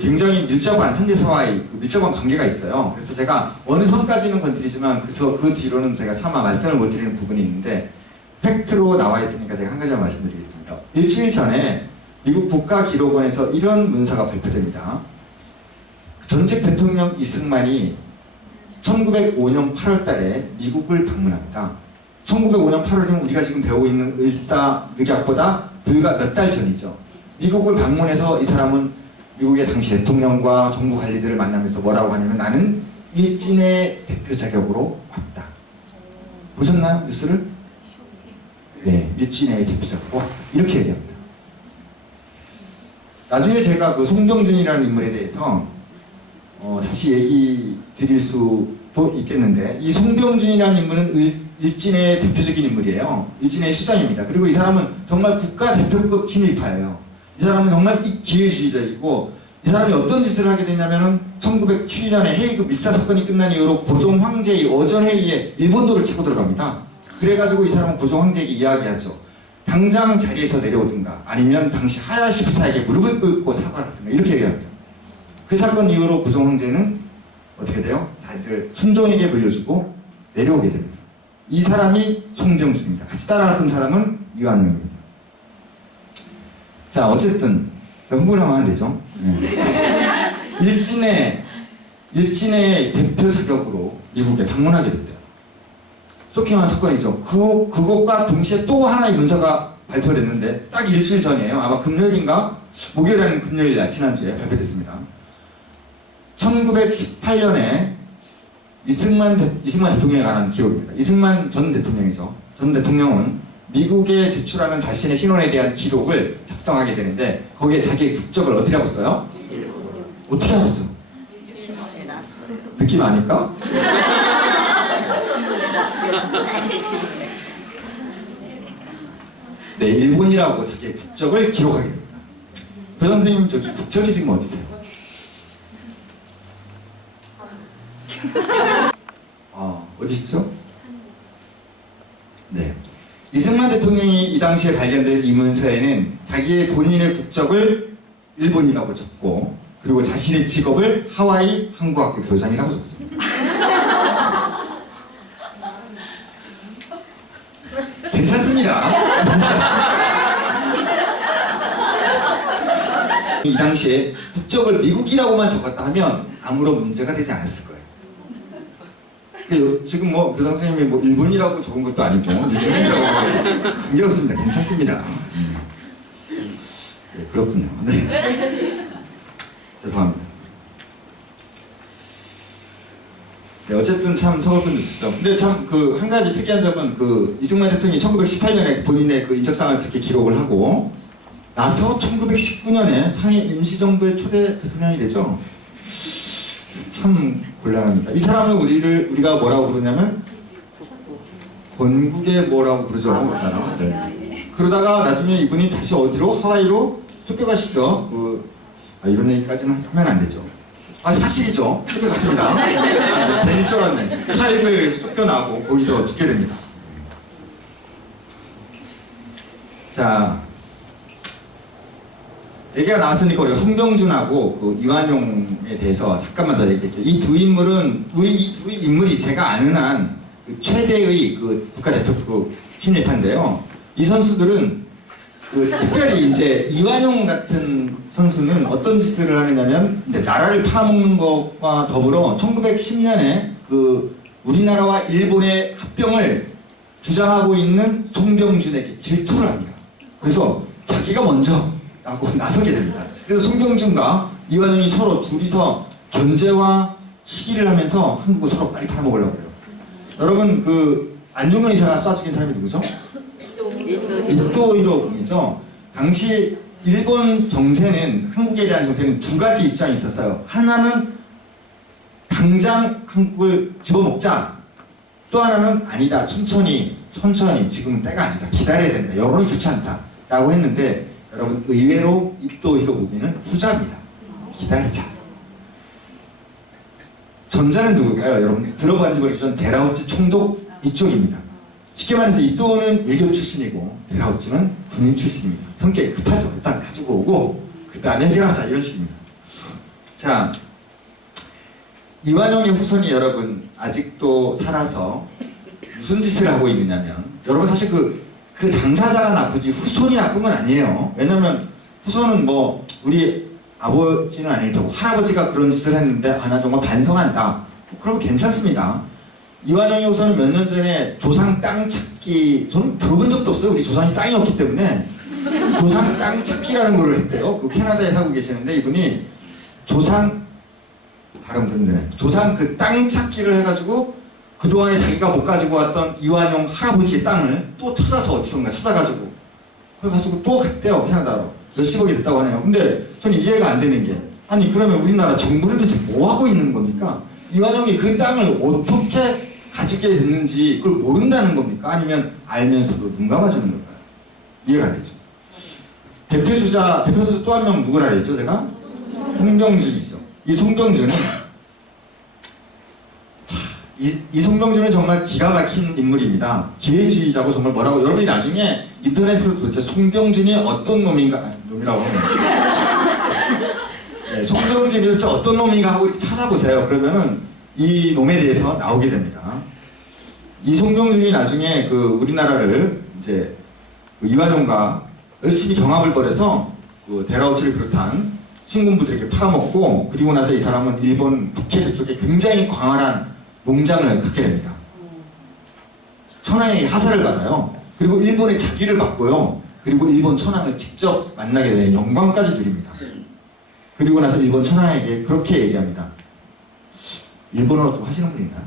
굉장히 밀접한 현대사와의 밀접한 관계가 있어요. 그래서 제가 어느 선까지는 건드리지만 그 뒤로는 제가 차마 말씀을 못 드리는 부분이 있는데 팩트로 나와 있으니까 제가 한 가지만 말씀드리겠습니다. 일주일 전에 미국 국가기록원에서 이런 문서가 발표됩니다. 전직 대통령 이승만이 1905년 8월 달에 미국을 방문합니다. 1905년 8월이면 우리가 지금 배우고 있는 을사늑약보다 불과 몇 달 전이죠. 미국을 방문해서 이 사람은 미국의 당시 대통령과 정부 관리들을 만나면서 뭐라고 하냐면 나는 일진의 대표 자격으로 왔다. 보셨나요? 뉴스를? 네, 일진의 대표 자격으로 왔다. 이렇게 얘기합니다. 나중에 제가 송병준이라는 인물에 대해서 다시 얘기 드릴 수도 있겠는데 이 송병준이라는 인물은 일진의 대표적인 인물이에요. 일진의 수장입니다. 그리고 이 사람은 정말 국가대표급 친일파예요. 이 사람은 정말 기회주의자이고 이 사람이 어떤 짓을 하게 되냐면은 1907년에 헤이그 밀사 사건이 끝난 이후로 고종 황제의 어전회의에 일본도를 치고 들어갑니다. 그래가지고 이 사람은 고종 황제에게 이야기하죠. 당장 자리에서 내려오든가 아니면 당시 하야시 부사에게 무릎을 꿇고 사과를 하든가 이렇게 얘기합니다. 그 사건 이후로 고종 황제는 어떻게 돼요? 자리를 순종에게 물려주고 내려오게 됩니다. 이 사람이 송병준입니다. 같이 따라갔던 사람은 이완용입니다. 자, 어쨌든 흥분을 하면 안 되죠. 네. 일진의 대표 자격으로 미국에 방문하게 됐대요. 쇼킹한 사건이죠. 그것과 동시에 또 하나의 문서가 발표됐는데 딱 일주일 전이에요. 아마 금요일인가? 목요일 아니면 금요일 날 지난주에 발표됐습니다. 1918년에 이승만 대통령에 관한 기록입니다. 이승만 전 대통령이죠. 전 대통령은 미국에 제출하는 자신의 신원에 대한 기록을 작성하게 되는데 거기에 자기의 국적을 어떻게 하고 써요? 어떻게 하고 써요? 신문에 났어요. 느낌 아닐까? 신문에 났어요. 신문에. 네, 일본이라고 자기의 국적을 기록하게 됩니다. 그 선생님 저기 국적이 지금 어디세요? 어디 있죠? 네. 이승만 대통령이 이 당시에 발견된 이 문서에는 자기의 본인의 국적을 일본이라고 적고 그리고 자신의 직업을 하와이 항구학교 교장이라고 적습니다. 괜찮습니다. 이 당시에 국적을 미국이라고만 적었다 하면 아무런 문제가 되지 않았을 거예요. 지금 교 선생님이 일본이라고 적은 것도 아니고 뉴질랜드라고 관계없습니다. 괜찮습니다. 네, 그렇군요. 네. 죄송합니다. 네, 어쨌든 참 서글픈 뉴스죠. 근데 참 한 가지 특이한 점은 이승만 대통령이 1918년에 본인의 인적사항을 그렇게 기록을 하고 나서 1919년에 상해 임시정부의 초대 대통령이 되죠. 참 곤란합니다. 이 사람은 우리가 뭐라고 부르냐면 건국의 뭐라고 부르죠. 네. 그러다가 나중에 이분이 다시 어디로? 하와이로 쫓겨가시죠. 이런 얘기까지는 하면 안 되죠. 사실이죠. 쫓겨갔습니다. 괜히 쫄았네. 차일구에 의해서 쫓겨나고 거기서 죽게 됩니다. 자, 얘기가 나왔으니까 우리가 송병준하고 이완용에 대해서 잠깐만 더 얘기할게요. 이 두 인물이 제가 아는 한 최대의 국가대표 친일파인데요. 이 선수들은 특별히 이제 이완용 같은 선수는 어떤 짓을 하느냐면 나라를 팔아먹는 것과 더불어 1910년에 우리나라와 일본의 합병을 주장하고 있는 송병준에게 질투를 합니다. 그래서 자기가 먼저 라고 나서게 됩니다. 그래서 송병준과 이완용이 서로 둘이서 견제와 시기를 하면서 한국을 서로 빨리 팔아먹으려고 해요. 여러분 안중근 의사가 쏴 죽인 사람이 누구죠? 이토 히로부미죠. 당시 일본 정세는 한국에 대한 정세는 두 가지 입장이 있었어요. 하나는 당장 한국을 집어먹자. 또 하나는 아니다. 천천히 지금 때가 아니다. 기다려야 된다. 여론이 좋지 않다. 라고 했는데 여러분 의외로 이토 히로부미는 후자입니다. 기다리자. 전자는 누굴까요? 여러분 들어봤는지 모르겠지만 데라우치 총독 이쪽입니다. 쉽게 말해서 이또는 외교 출신이고 데라우치는 군인 출신입니다. 성격이 급하죠. 일단 가지고 오고 그 다음에 해결하자 이런 식입니다. 자, 이완용의 후손이 여러분 아직도 살아서 무슨 짓을 하고 있느냐면, 여러분 사실 그 당사자가 나쁘지 후손이 나쁜 건 아니에요. 왜냐면 후손은 뭐 우리 아버지는 아닐 테고 할아버지가 그런 짓을 했는데 아 나 정말 반성한다, 그러면 괜찮습니다. 이완용의 후손은 몇 년 전에 조상 땅 찾기, 저는 들어본 적도 없어요. 우리 조상이 땅이 없기 때문에 조상 땅 찾기라는 걸 했대요. 그 캐나다에 살고 계시는데 이분이 조상 발음 때문에 조상 그 땅 찾기를 해가지고 그동안에 자기가 못 가지고 왔던 이완용 할아버지의 땅을 또 찾아서 어디선가 찾아가지고 그래가지고 또 갔대요. 캐나다로 몇십억이 됐다고 하네요. 근데 저는 이해가 안 되는 게, 아니 그러면 우리나라 정부는 도대체 뭐 하고 있는 겁니까? 이완용이 그 땅을 어떻게 가지게 됐는지 그걸 모른다는 겁니까? 아니면 알면서도 눈 감아주는 걸까요? 이해가 안 되죠. 대표주자 또 한 명 누구라 그랬죠 제가? 송병준이죠. 이 송병준은 이 송병준은 정말 기가 막힌 인물입니다. 기회주의자고 정말 뭐라고, 여러분이 나중에 인터넷에서 도대체 송병준이 어떤 놈인가, 놈이라고 하면 네, 송병준이 도대체 어떤 놈인가 하고 이렇게 찾아보세요. 그러면은 이 놈에 대해서 나오게 됩니다. 이 송병준이 나중에 그 우리나라를 이제 그 이완용과 열심히 경합을 벌여서 그 데라우치를 비롯한 신군부들에게 팔아먹고, 그리고 나서 이 사람은 일본 북해 쪽에 굉장히 광활한 농장을 갖게 됩니다. 천황에게 하사를 받아요. 그리고 일본에 자기를 받고요. 그리고 일본 천황을 직접 만나게 되는 영광까지 누립니다. 그리고 나서 일본 천황에게 그렇게 얘기합니다. 일본어 좀 하시는 분 있나요?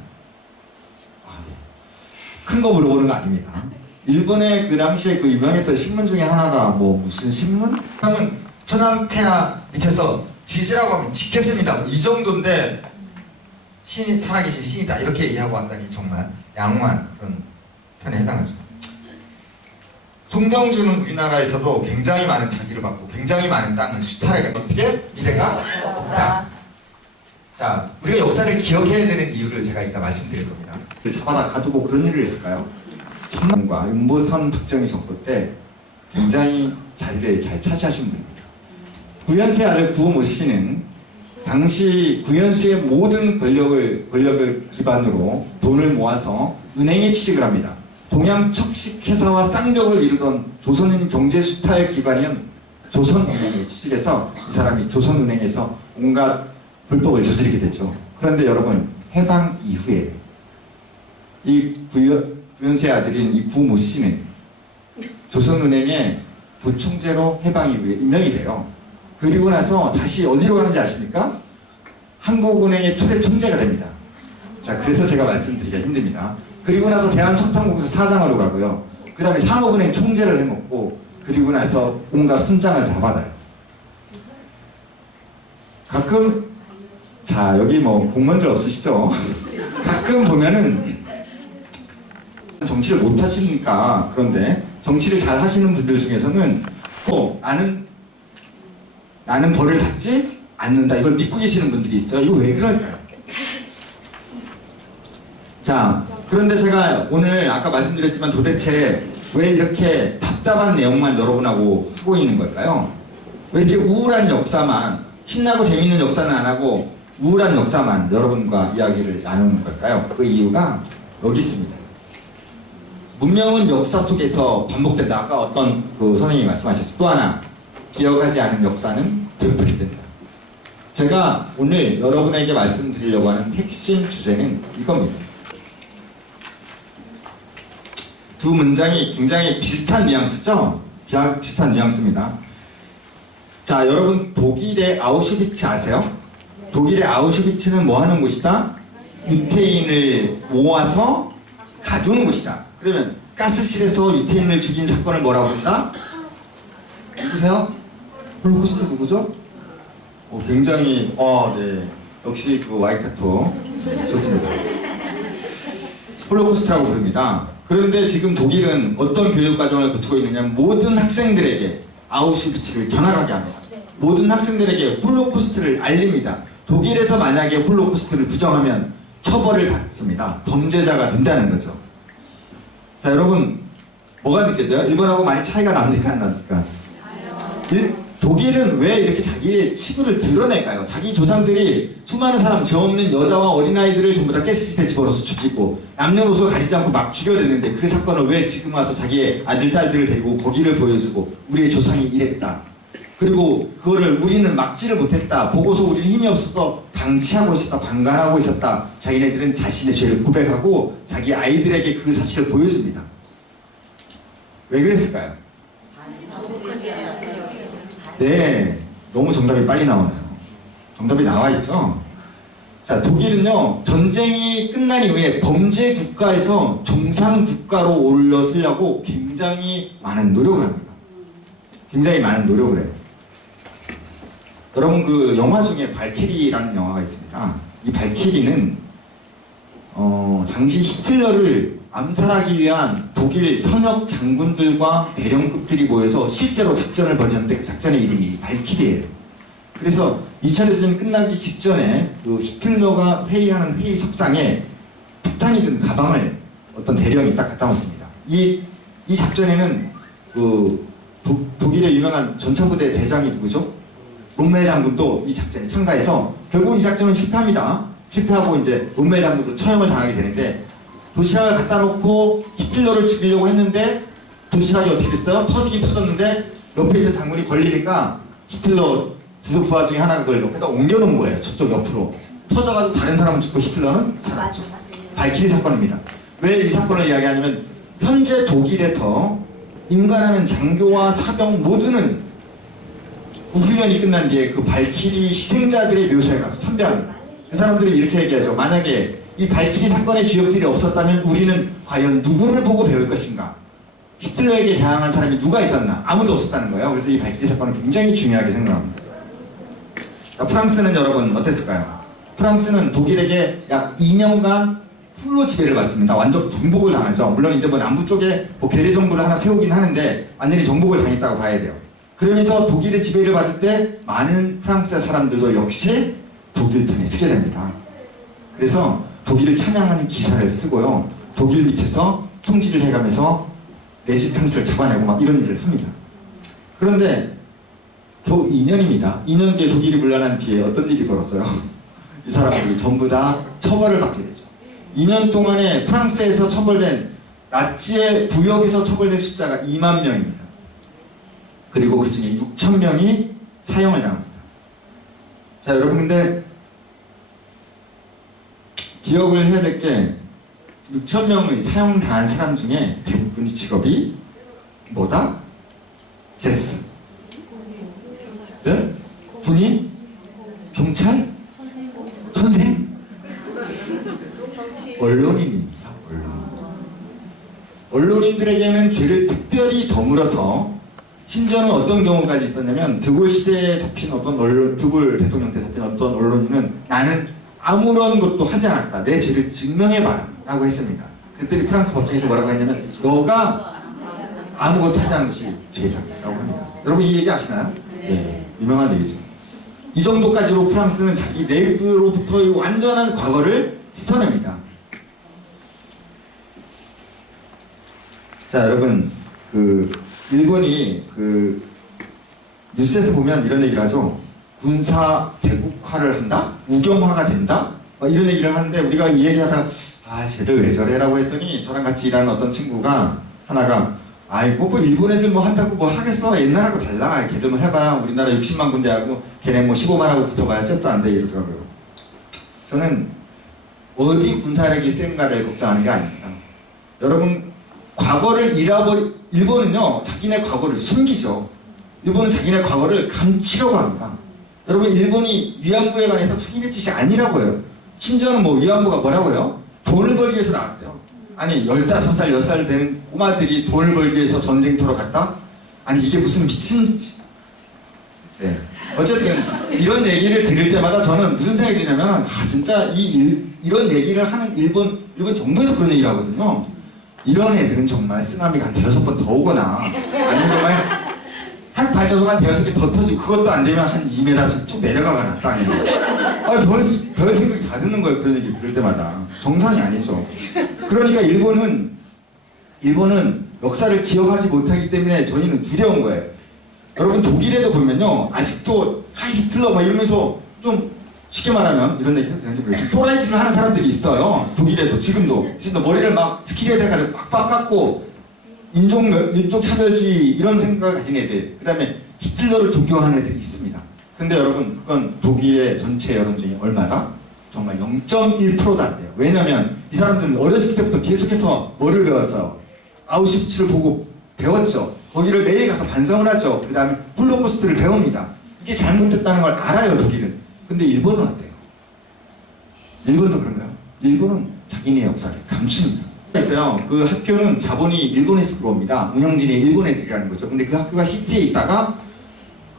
아, 네. 큰 거 물어보는 거 아닙니다. 일본의 그 당시에 그 유명했던 신문 중에 하나가 뭐 무슨 신문? 하면 천황태하 밑에서 지지라고 하면 짓겠습니다. 이 정도인데 신이 살아계신 신이다 이렇게 얘기하고 한다니 정말 양호한 그런 편에 해당하죠. 송병준은 우리나라에서도 굉장히 많은 자기를 받고 굉장히 많은 땅을 수탈하게 어떻게 미래가 없다. 자, 우리가 역사를 기억해야 되는 이유를 제가 이따 말씀드릴 겁니다. 잡아다 가두고 그런 일을 했을까요? 천만과 윤보선 박정희 정부 때 굉장히 자리를 잘 차지하신 분입니다. 구현수의 아들 구모 씨는 당시 구현수의 모든 권력을 기반으로 돈을 모아서 은행에 취직을 합니다. 동양 척식회사와 쌍벽을 이루던 조선은 경제수탈 기반이었 조선은행에 취직해서 이 사람이 조선은행에서 온갖 불법을 저지르게 되죠. 그런데 여러분, 해방 이후에 이 구현수의 아들인 이 구모 씨는 조선은행의 부총재로 해방 이후에 임명이 돼요. 그리고 나서 다시 어디로 가는지 아십니까? 한국은행의 초대 총재가 됩니다. 자, 그래서 제가 말씀드리기가 힘듭니다. 그리고 나서 대한청탕공사 사장으로 가고요. 그 다음에 산업은행 총재를 해먹고, 그리고 나서 온갖 순장을 다 받아요. 가끔, 자, 여기 뭐 공무원들 없으시죠? 가끔 보면은 정치를 못 하시니까, 그런데 정치를 잘 하시는 분들 중에서는 또 나는 벌을 받지 않는다, 이걸 믿고 계시는 분들이 있어요. 이거 왜 그럴까요? 자, 그런데 제가 오늘 아까 말씀드렸지만 도대체 왜 이렇게 답답한 내용만 여러분하고 하고 있는 걸까요? 왜 이렇게 우울한 역사만, 신나고 재밌는 역사는 안 하고 우울한 역사만 여러분과 이야기를 나누는 걸까요? 그 이유가 여기 있습니다. 문명은 역사 속에서 반복된다. 아까 어떤 그 선생님이 말씀하셨죠. 또 하나, 기억하지 않은 역사는 되풀이된다. 제가 오늘 여러분에게 말씀드리려고 하는 핵심 주제는 이겁니다. 두 문장이 굉장히 비슷한 뉘앙스죠? 비슷한 뉘앙스입니다. 자, 여러분 독일의 아우슈비츠 아세요? 독일의 아우슈비츠는 뭐 하는 곳이다? 유태인을 모아서 가두는 곳이다. 그러면 가스실에서 유태인을 죽인 사건을 뭐라고 한다? 누구세요? 홀로코스트 누구죠? 굉장히 네, 역시 그 와이카토 좋습니다. 홀로코스트라고 부릅니다. 그런데 지금 독일은 어떤 교육 과정을 거치고 있느냐면 모든 학생들에게 아우슈비츠를 견학하게 합니다. 모든 학생들에게 홀로코스트를 알립니다. 독일에서 만약에 홀로코스트를 부정하면 처벌을 받습니다. 범죄자가 된다는 거죠. 자, 여러분 뭐가 느껴져요? 일본하고 많이 차이가 납니까 안 납니까? 독일은 왜 이렇게 자기의 치부를 드러낼까요? 자기 조상들이 수많은 사람, 죄 없는 여자와 어린아이들을 전부 다 가스실에 집어넣어서 죽이고 남녀노소 가리지 않고 막 죽여대는데 그 사건을 왜 지금 와서 자기의 아들, 딸들을 데리고 거기를 보여주고 우리의 조상이 이랬다. 그리고 그거를 우리는 막지를 못했다. 보고서 우리는 힘이 없어서 방치하고 있었다. 방관하고 있었다. 자기네들은 자신의 죄를 고백하고 자기 아이들에게 그 사실을 보여줍니다. 왜 그랬을까요? 네, 너무 정답이 빨리 나오나요? 정답이 나와 있죠? 자, 독일은요, 전쟁이 끝난 이후에 범죄 국가에서 정상 국가로 올려서려고 굉장히 많은 노력을 합니다. 굉장히 많은 노력을 해요. 여러분, 그 영화 중에 발키리라는 영화가 있습니다. 이 발키리는 당시 히틀러를 암살하기 위한 독일 현역 장군들과 대령급들이 모여서 실제로 작전을 벌였는데 그 작전의 이름이 발키리예요. 그래서 2차 대전 끝나기 직전에 그 히틀러가 회의하는 회의석상에 폭탄이 든 가방을 어떤 대령이 딱 갖다 놓습니다. 이 작전에는 그 독일의 유명한 전차부대 대장이 누구죠? 롬멜 장군도 이 작전에 참가해서 결국은 이 작전은 실패합니다. 실패하고 이제 롬멜 장군도 처형을 당하게 되는데 도시락을 갖다 놓고 히틀러를 죽이려고 했는데 도시락이 어떻게 됐어요? 터지긴 터졌는데 옆에 있던 장군이 걸리니까 히틀러 두 부하 중에 하나가 그걸 옆에다 옮겨놓은 거예요. 저쪽 옆으로. 터져가지고 다른 사람은 죽고 히틀러는 살았죠. 발키리 사건입니다. 왜 이 사건을 이야기하냐면 현재 독일에서 임관하는 장교와 사병 모두는 그 훈련이 끝난 뒤에 그 발키리 희생자들의 묘소에 가서 참배합니다. 그 사람들이 이렇게 얘기하죠. 만약에 이 발키리 사건의 주역들이 없었다면 우리는 과연 누구를 보고 배울 것인가? 히틀러에게 대항한 사람이 누가 있었나? 아무도 없었다는 거예요. 그래서 이 발키리 사건은 굉장히 중요하게 생각합니다. 자, 프랑스는 여러분 어땠을까요? 프랑스는 독일에게 약 2년간 풀로 지배를 받습니다. 완전 정복을 당하죠. 물론 이제 뭐 남부 쪽에 뭐 괴뢰 정부를 하나 세우긴 하는데 완전히 정복을 당했다고 봐야 돼요. 그러면서 독일의 지배를 받을 때 많은 프랑스 사람들도 역시 독일 편에 서게 됩니다. 그래서 독일을 찬양하는 기사를 쓰고요. 독일 밑에서 총질을 해가면서 레지탕스를 잡아내고 막 이런 일을 합니다. 그런데 겨우 2년입니다. 2년 뒤에 독일이 물러난 뒤에 어떤 일이 벌었어요? 이 사람들이 전부 다 처벌을 받게 되죠. 2년 동안에 프랑스에서 처벌된 나치의 부역에서 처벌된 숫자가 2만 명입니다. 그리고 그 중에 6천 명이 사형을 당합니다. 자, 여러분 근데 기억을 해야 될 게 6천 명의 사형당한 사람 중에 대부분의 직업이 뭐다? 데스. 네? 군인? 경찰? 선생? 언론인입니다. 언론인들에게는 죄를 특별히 더물어서 심지어는 어떤 경우까지 있었냐면 드골 시대에 잡힌 어떤 드골 대통령 때 잡힌 어떤 언론인은 나는 아무런 것도 하지 않았다. 내 죄를 증명해봐라 라고 했습니다. 그랬더니 프랑스 법정에서 뭐라고 했냐면 너가 아무것도 하지 않은 것이 죄다 라고 합니다. 여러분 이 얘기 아시나요? 네, 유명한 얘기죠. 이 정도까지로 프랑스는 자기 내부로부터의 완전한 과거를 씻어냅니다. 자, 여러분 그 일본이 그 뉴스에서 보면 이런 얘기를 하죠. 군사 대국화를 한다? 우경화가 된다? 이런 얘기를 하는데 우리가 이 얘기하다가 아 쟤들 왜 저래? 라고 했더니 저랑 같이 일하는 어떤 친구가 하나가 아이고 뭐 일본 애들 뭐 한다고 뭐 하겠어? 옛날하고 달라. 걔들 뭐 해봐야 우리나라 60만 군대하고 걔네 뭐 15만하고 붙어봐야 잽도 안 돼 이러더라고요. 저는 어디 군사력이 센가를 걱정하는 게 아닙니다. 여러분 과거를 일본은요 자기네 과거를 숨기죠. 일본은 자기네 과거를 감추려고 합니다. 여러분 일본이 위안부에 관해서 자기네 짓이 아니라고 해요. 심지어는 뭐 위안부가 뭐라고요? 돈을 벌기 위해서 나왔대요. 아니 15살, 10살 되는 꼬마들이 돈을 벌기 위해서 전쟁터로 갔다? 아니 이게 무슨 미친... 네. 어쨌든 이런 얘기를 들을 때마다 저는 무슨 생각이 드냐면 아 진짜 이런 얘기를 하는 일본 정부에서 그런 얘기를 하거든요. 이런 애들은 정말 쓰나미가 한 5번 더 오거나 아니면 정말 핵 발전소가 한 6개 더 터지고 그것도 안 되면 한 2m 쭉 내려가거나 땅에. 아, 별 생각이 다 드는 거예요. 그런 얘기 들을 때마다. 정상이 아니죠. 그러니까 일본은 역사를 기억하지 못하기 때문에 저희는 두려운 거예요. 여러분 독일에도 보면요. 아직도 하이 히틀러 막 이러면서 좀 쉽게 말하면 이런 얘기 해도 되는지 모르겠지만 또라이 짓을 하는 사람들이 있어요. 독일에도 지금도 머리를 막 스키레드 해가지고 빡빡 깎고 인종 차별주의 이런 생각을 가진 애들, 그 다음에 히틀러를 존경하는 애들이 있습니다. 근데 여러분 그건 독일의 전체 여론 중에 얼마나? 정말 0.1%도 안 돼요. 왜냐면 이 사람들은 어렸을 때부터 계속해서 뭐를 배웠어요? 아우슈비츠를 보고 배웠죠. 거기를 매일 가서 반성을 하죠. 그 다음에 홀로코스트를 배웁니다. 이게 잘못됐다는 걸 알아요, 독일은. 근데 일본은 어때요? 일본도 그런가요? 일본은 자기네 역사를 감춥니다. 있어요. 그 학교는 자본이 일본에서 들어옵니다. 운영진이 일본 애들이라는 거죠. 근데 그 학교가 시티에 있다가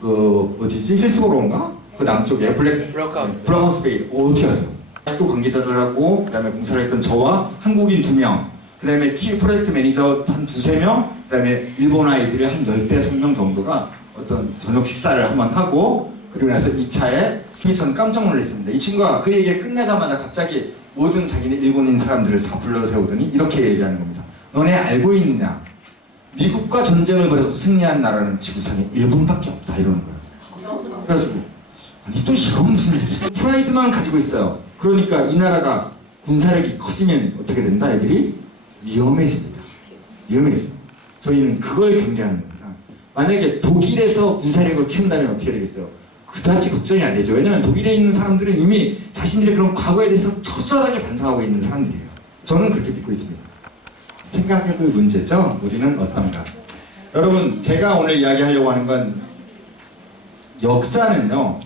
그 어디지? 힐스보로인가? 그 남쪽에 브라하우스 베이. 어떻게 하세요? 학교 관계자들하고 그다음에 공사를 했던 저와 한국인 2명, 그다음에 키 프로젝트 매니저 한 2~3명, 그다음에 일본 아이들이 한 10~100명 정도가 어떤 저녁 식사를 한번 하고 그리고 나서 2차에 저는 깜짝 놀랐습니다. 이 친구가 그 얘기 끝나자마자 갑자기 모든 자기네 일본인 사람들을 다 불러 세우더니 이렇게 얘기하는 겁니다. 너네 알고 있느냐? 미국과 전쟁을 벌여서 승리한 나라는 지구상에 일본밖에 없다 이러는 거예요. 그래가지고 아니 또 이건 무슨 얘기지? 프라이드만 가지고 있어요. 그러니까 이 나라가 군사력이 커지면 어떻게 된다? 애들이 위험해집니다. 위험해집니다. 저희는 그걸 경계하는 겁니다. 만약에 독일에서 군사력을 키운다면 어떻게 되겠어요? 그다지 걱정이 안 되죠. 왜냐면 독일에 있는 사람들은 이미 자신들의 그런 과거에 대해서 처절하게 반성하고 있는 사람들이에요. 저는 그렇게 믿고 있습니다. 생각해볼 문제죠. 우리는 어떤가? 여러분, 제가 오늘 이야기하려고 하는 건 역사는요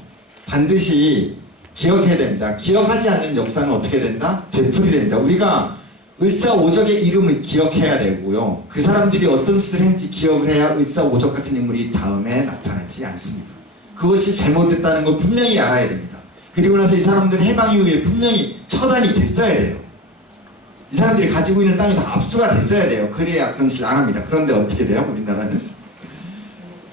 반드시 기억해야 됩니다. 기억하지 않는 역사는 어떻게 된다? 되풀이됩니다. 우리가 을사오적의 이름을 기억해야 되고요. 그 사람들이 어떤 짓을 했는지 기억을 해야 을사오적 같은 인물이 다음에 나타나지 않습니다. 그것이 잘못됐다는 걸 분명히 알아야 됩니다. 그리고 나서 이 사람들은 해방 이후에 분명히 처단이 됐어야 돼요. 이 사람들이 가지고 있는 땅이 다 압수가 됐어야 돼요. 그래야 그런 짓을 안 합니다. 그런데 어떻게 돼요? 우리나라는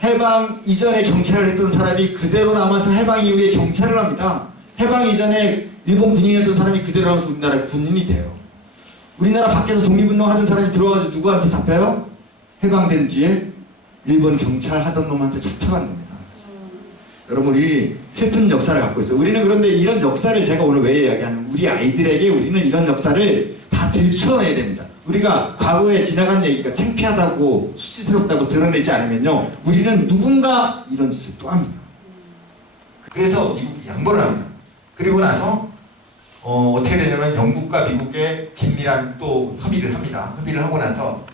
해방 이전에 경찰을 했던 사람이 그대로 남아서 해방 이후에 경찰을 합니다. 해방 이전에 일본 군인이었던 사람이 그대로 남아서 우리나라 군인이 돼요. 우리나라 밖에서 독립운동하던 사람이 들어와서 누구한테 잡혀요? 해방된 뒤에 일본 경찰 하던 놈한테 잡혀가는 겁니다. 여러분, 우리 슬픈 역사를 갖고 있어요. 우리는 그런데 이런 역사를 제가 오늘 왜 이야기하냐면 우리 아이들에게 우리는 이런 역사를 다 들춰내야 됩니다. 우리가 과거에 지나간 얘기가 창피하다고 수치스럽다고 드러내지 않으면요 우리는 누군가 이런 짓을 또 합니다. 그래서 미국이 양보를 합니다. 그리고 나서 어떻게 되냐면 영국과 미국의 긴밀한 또 협의를 합니다. 협의를 하고 나서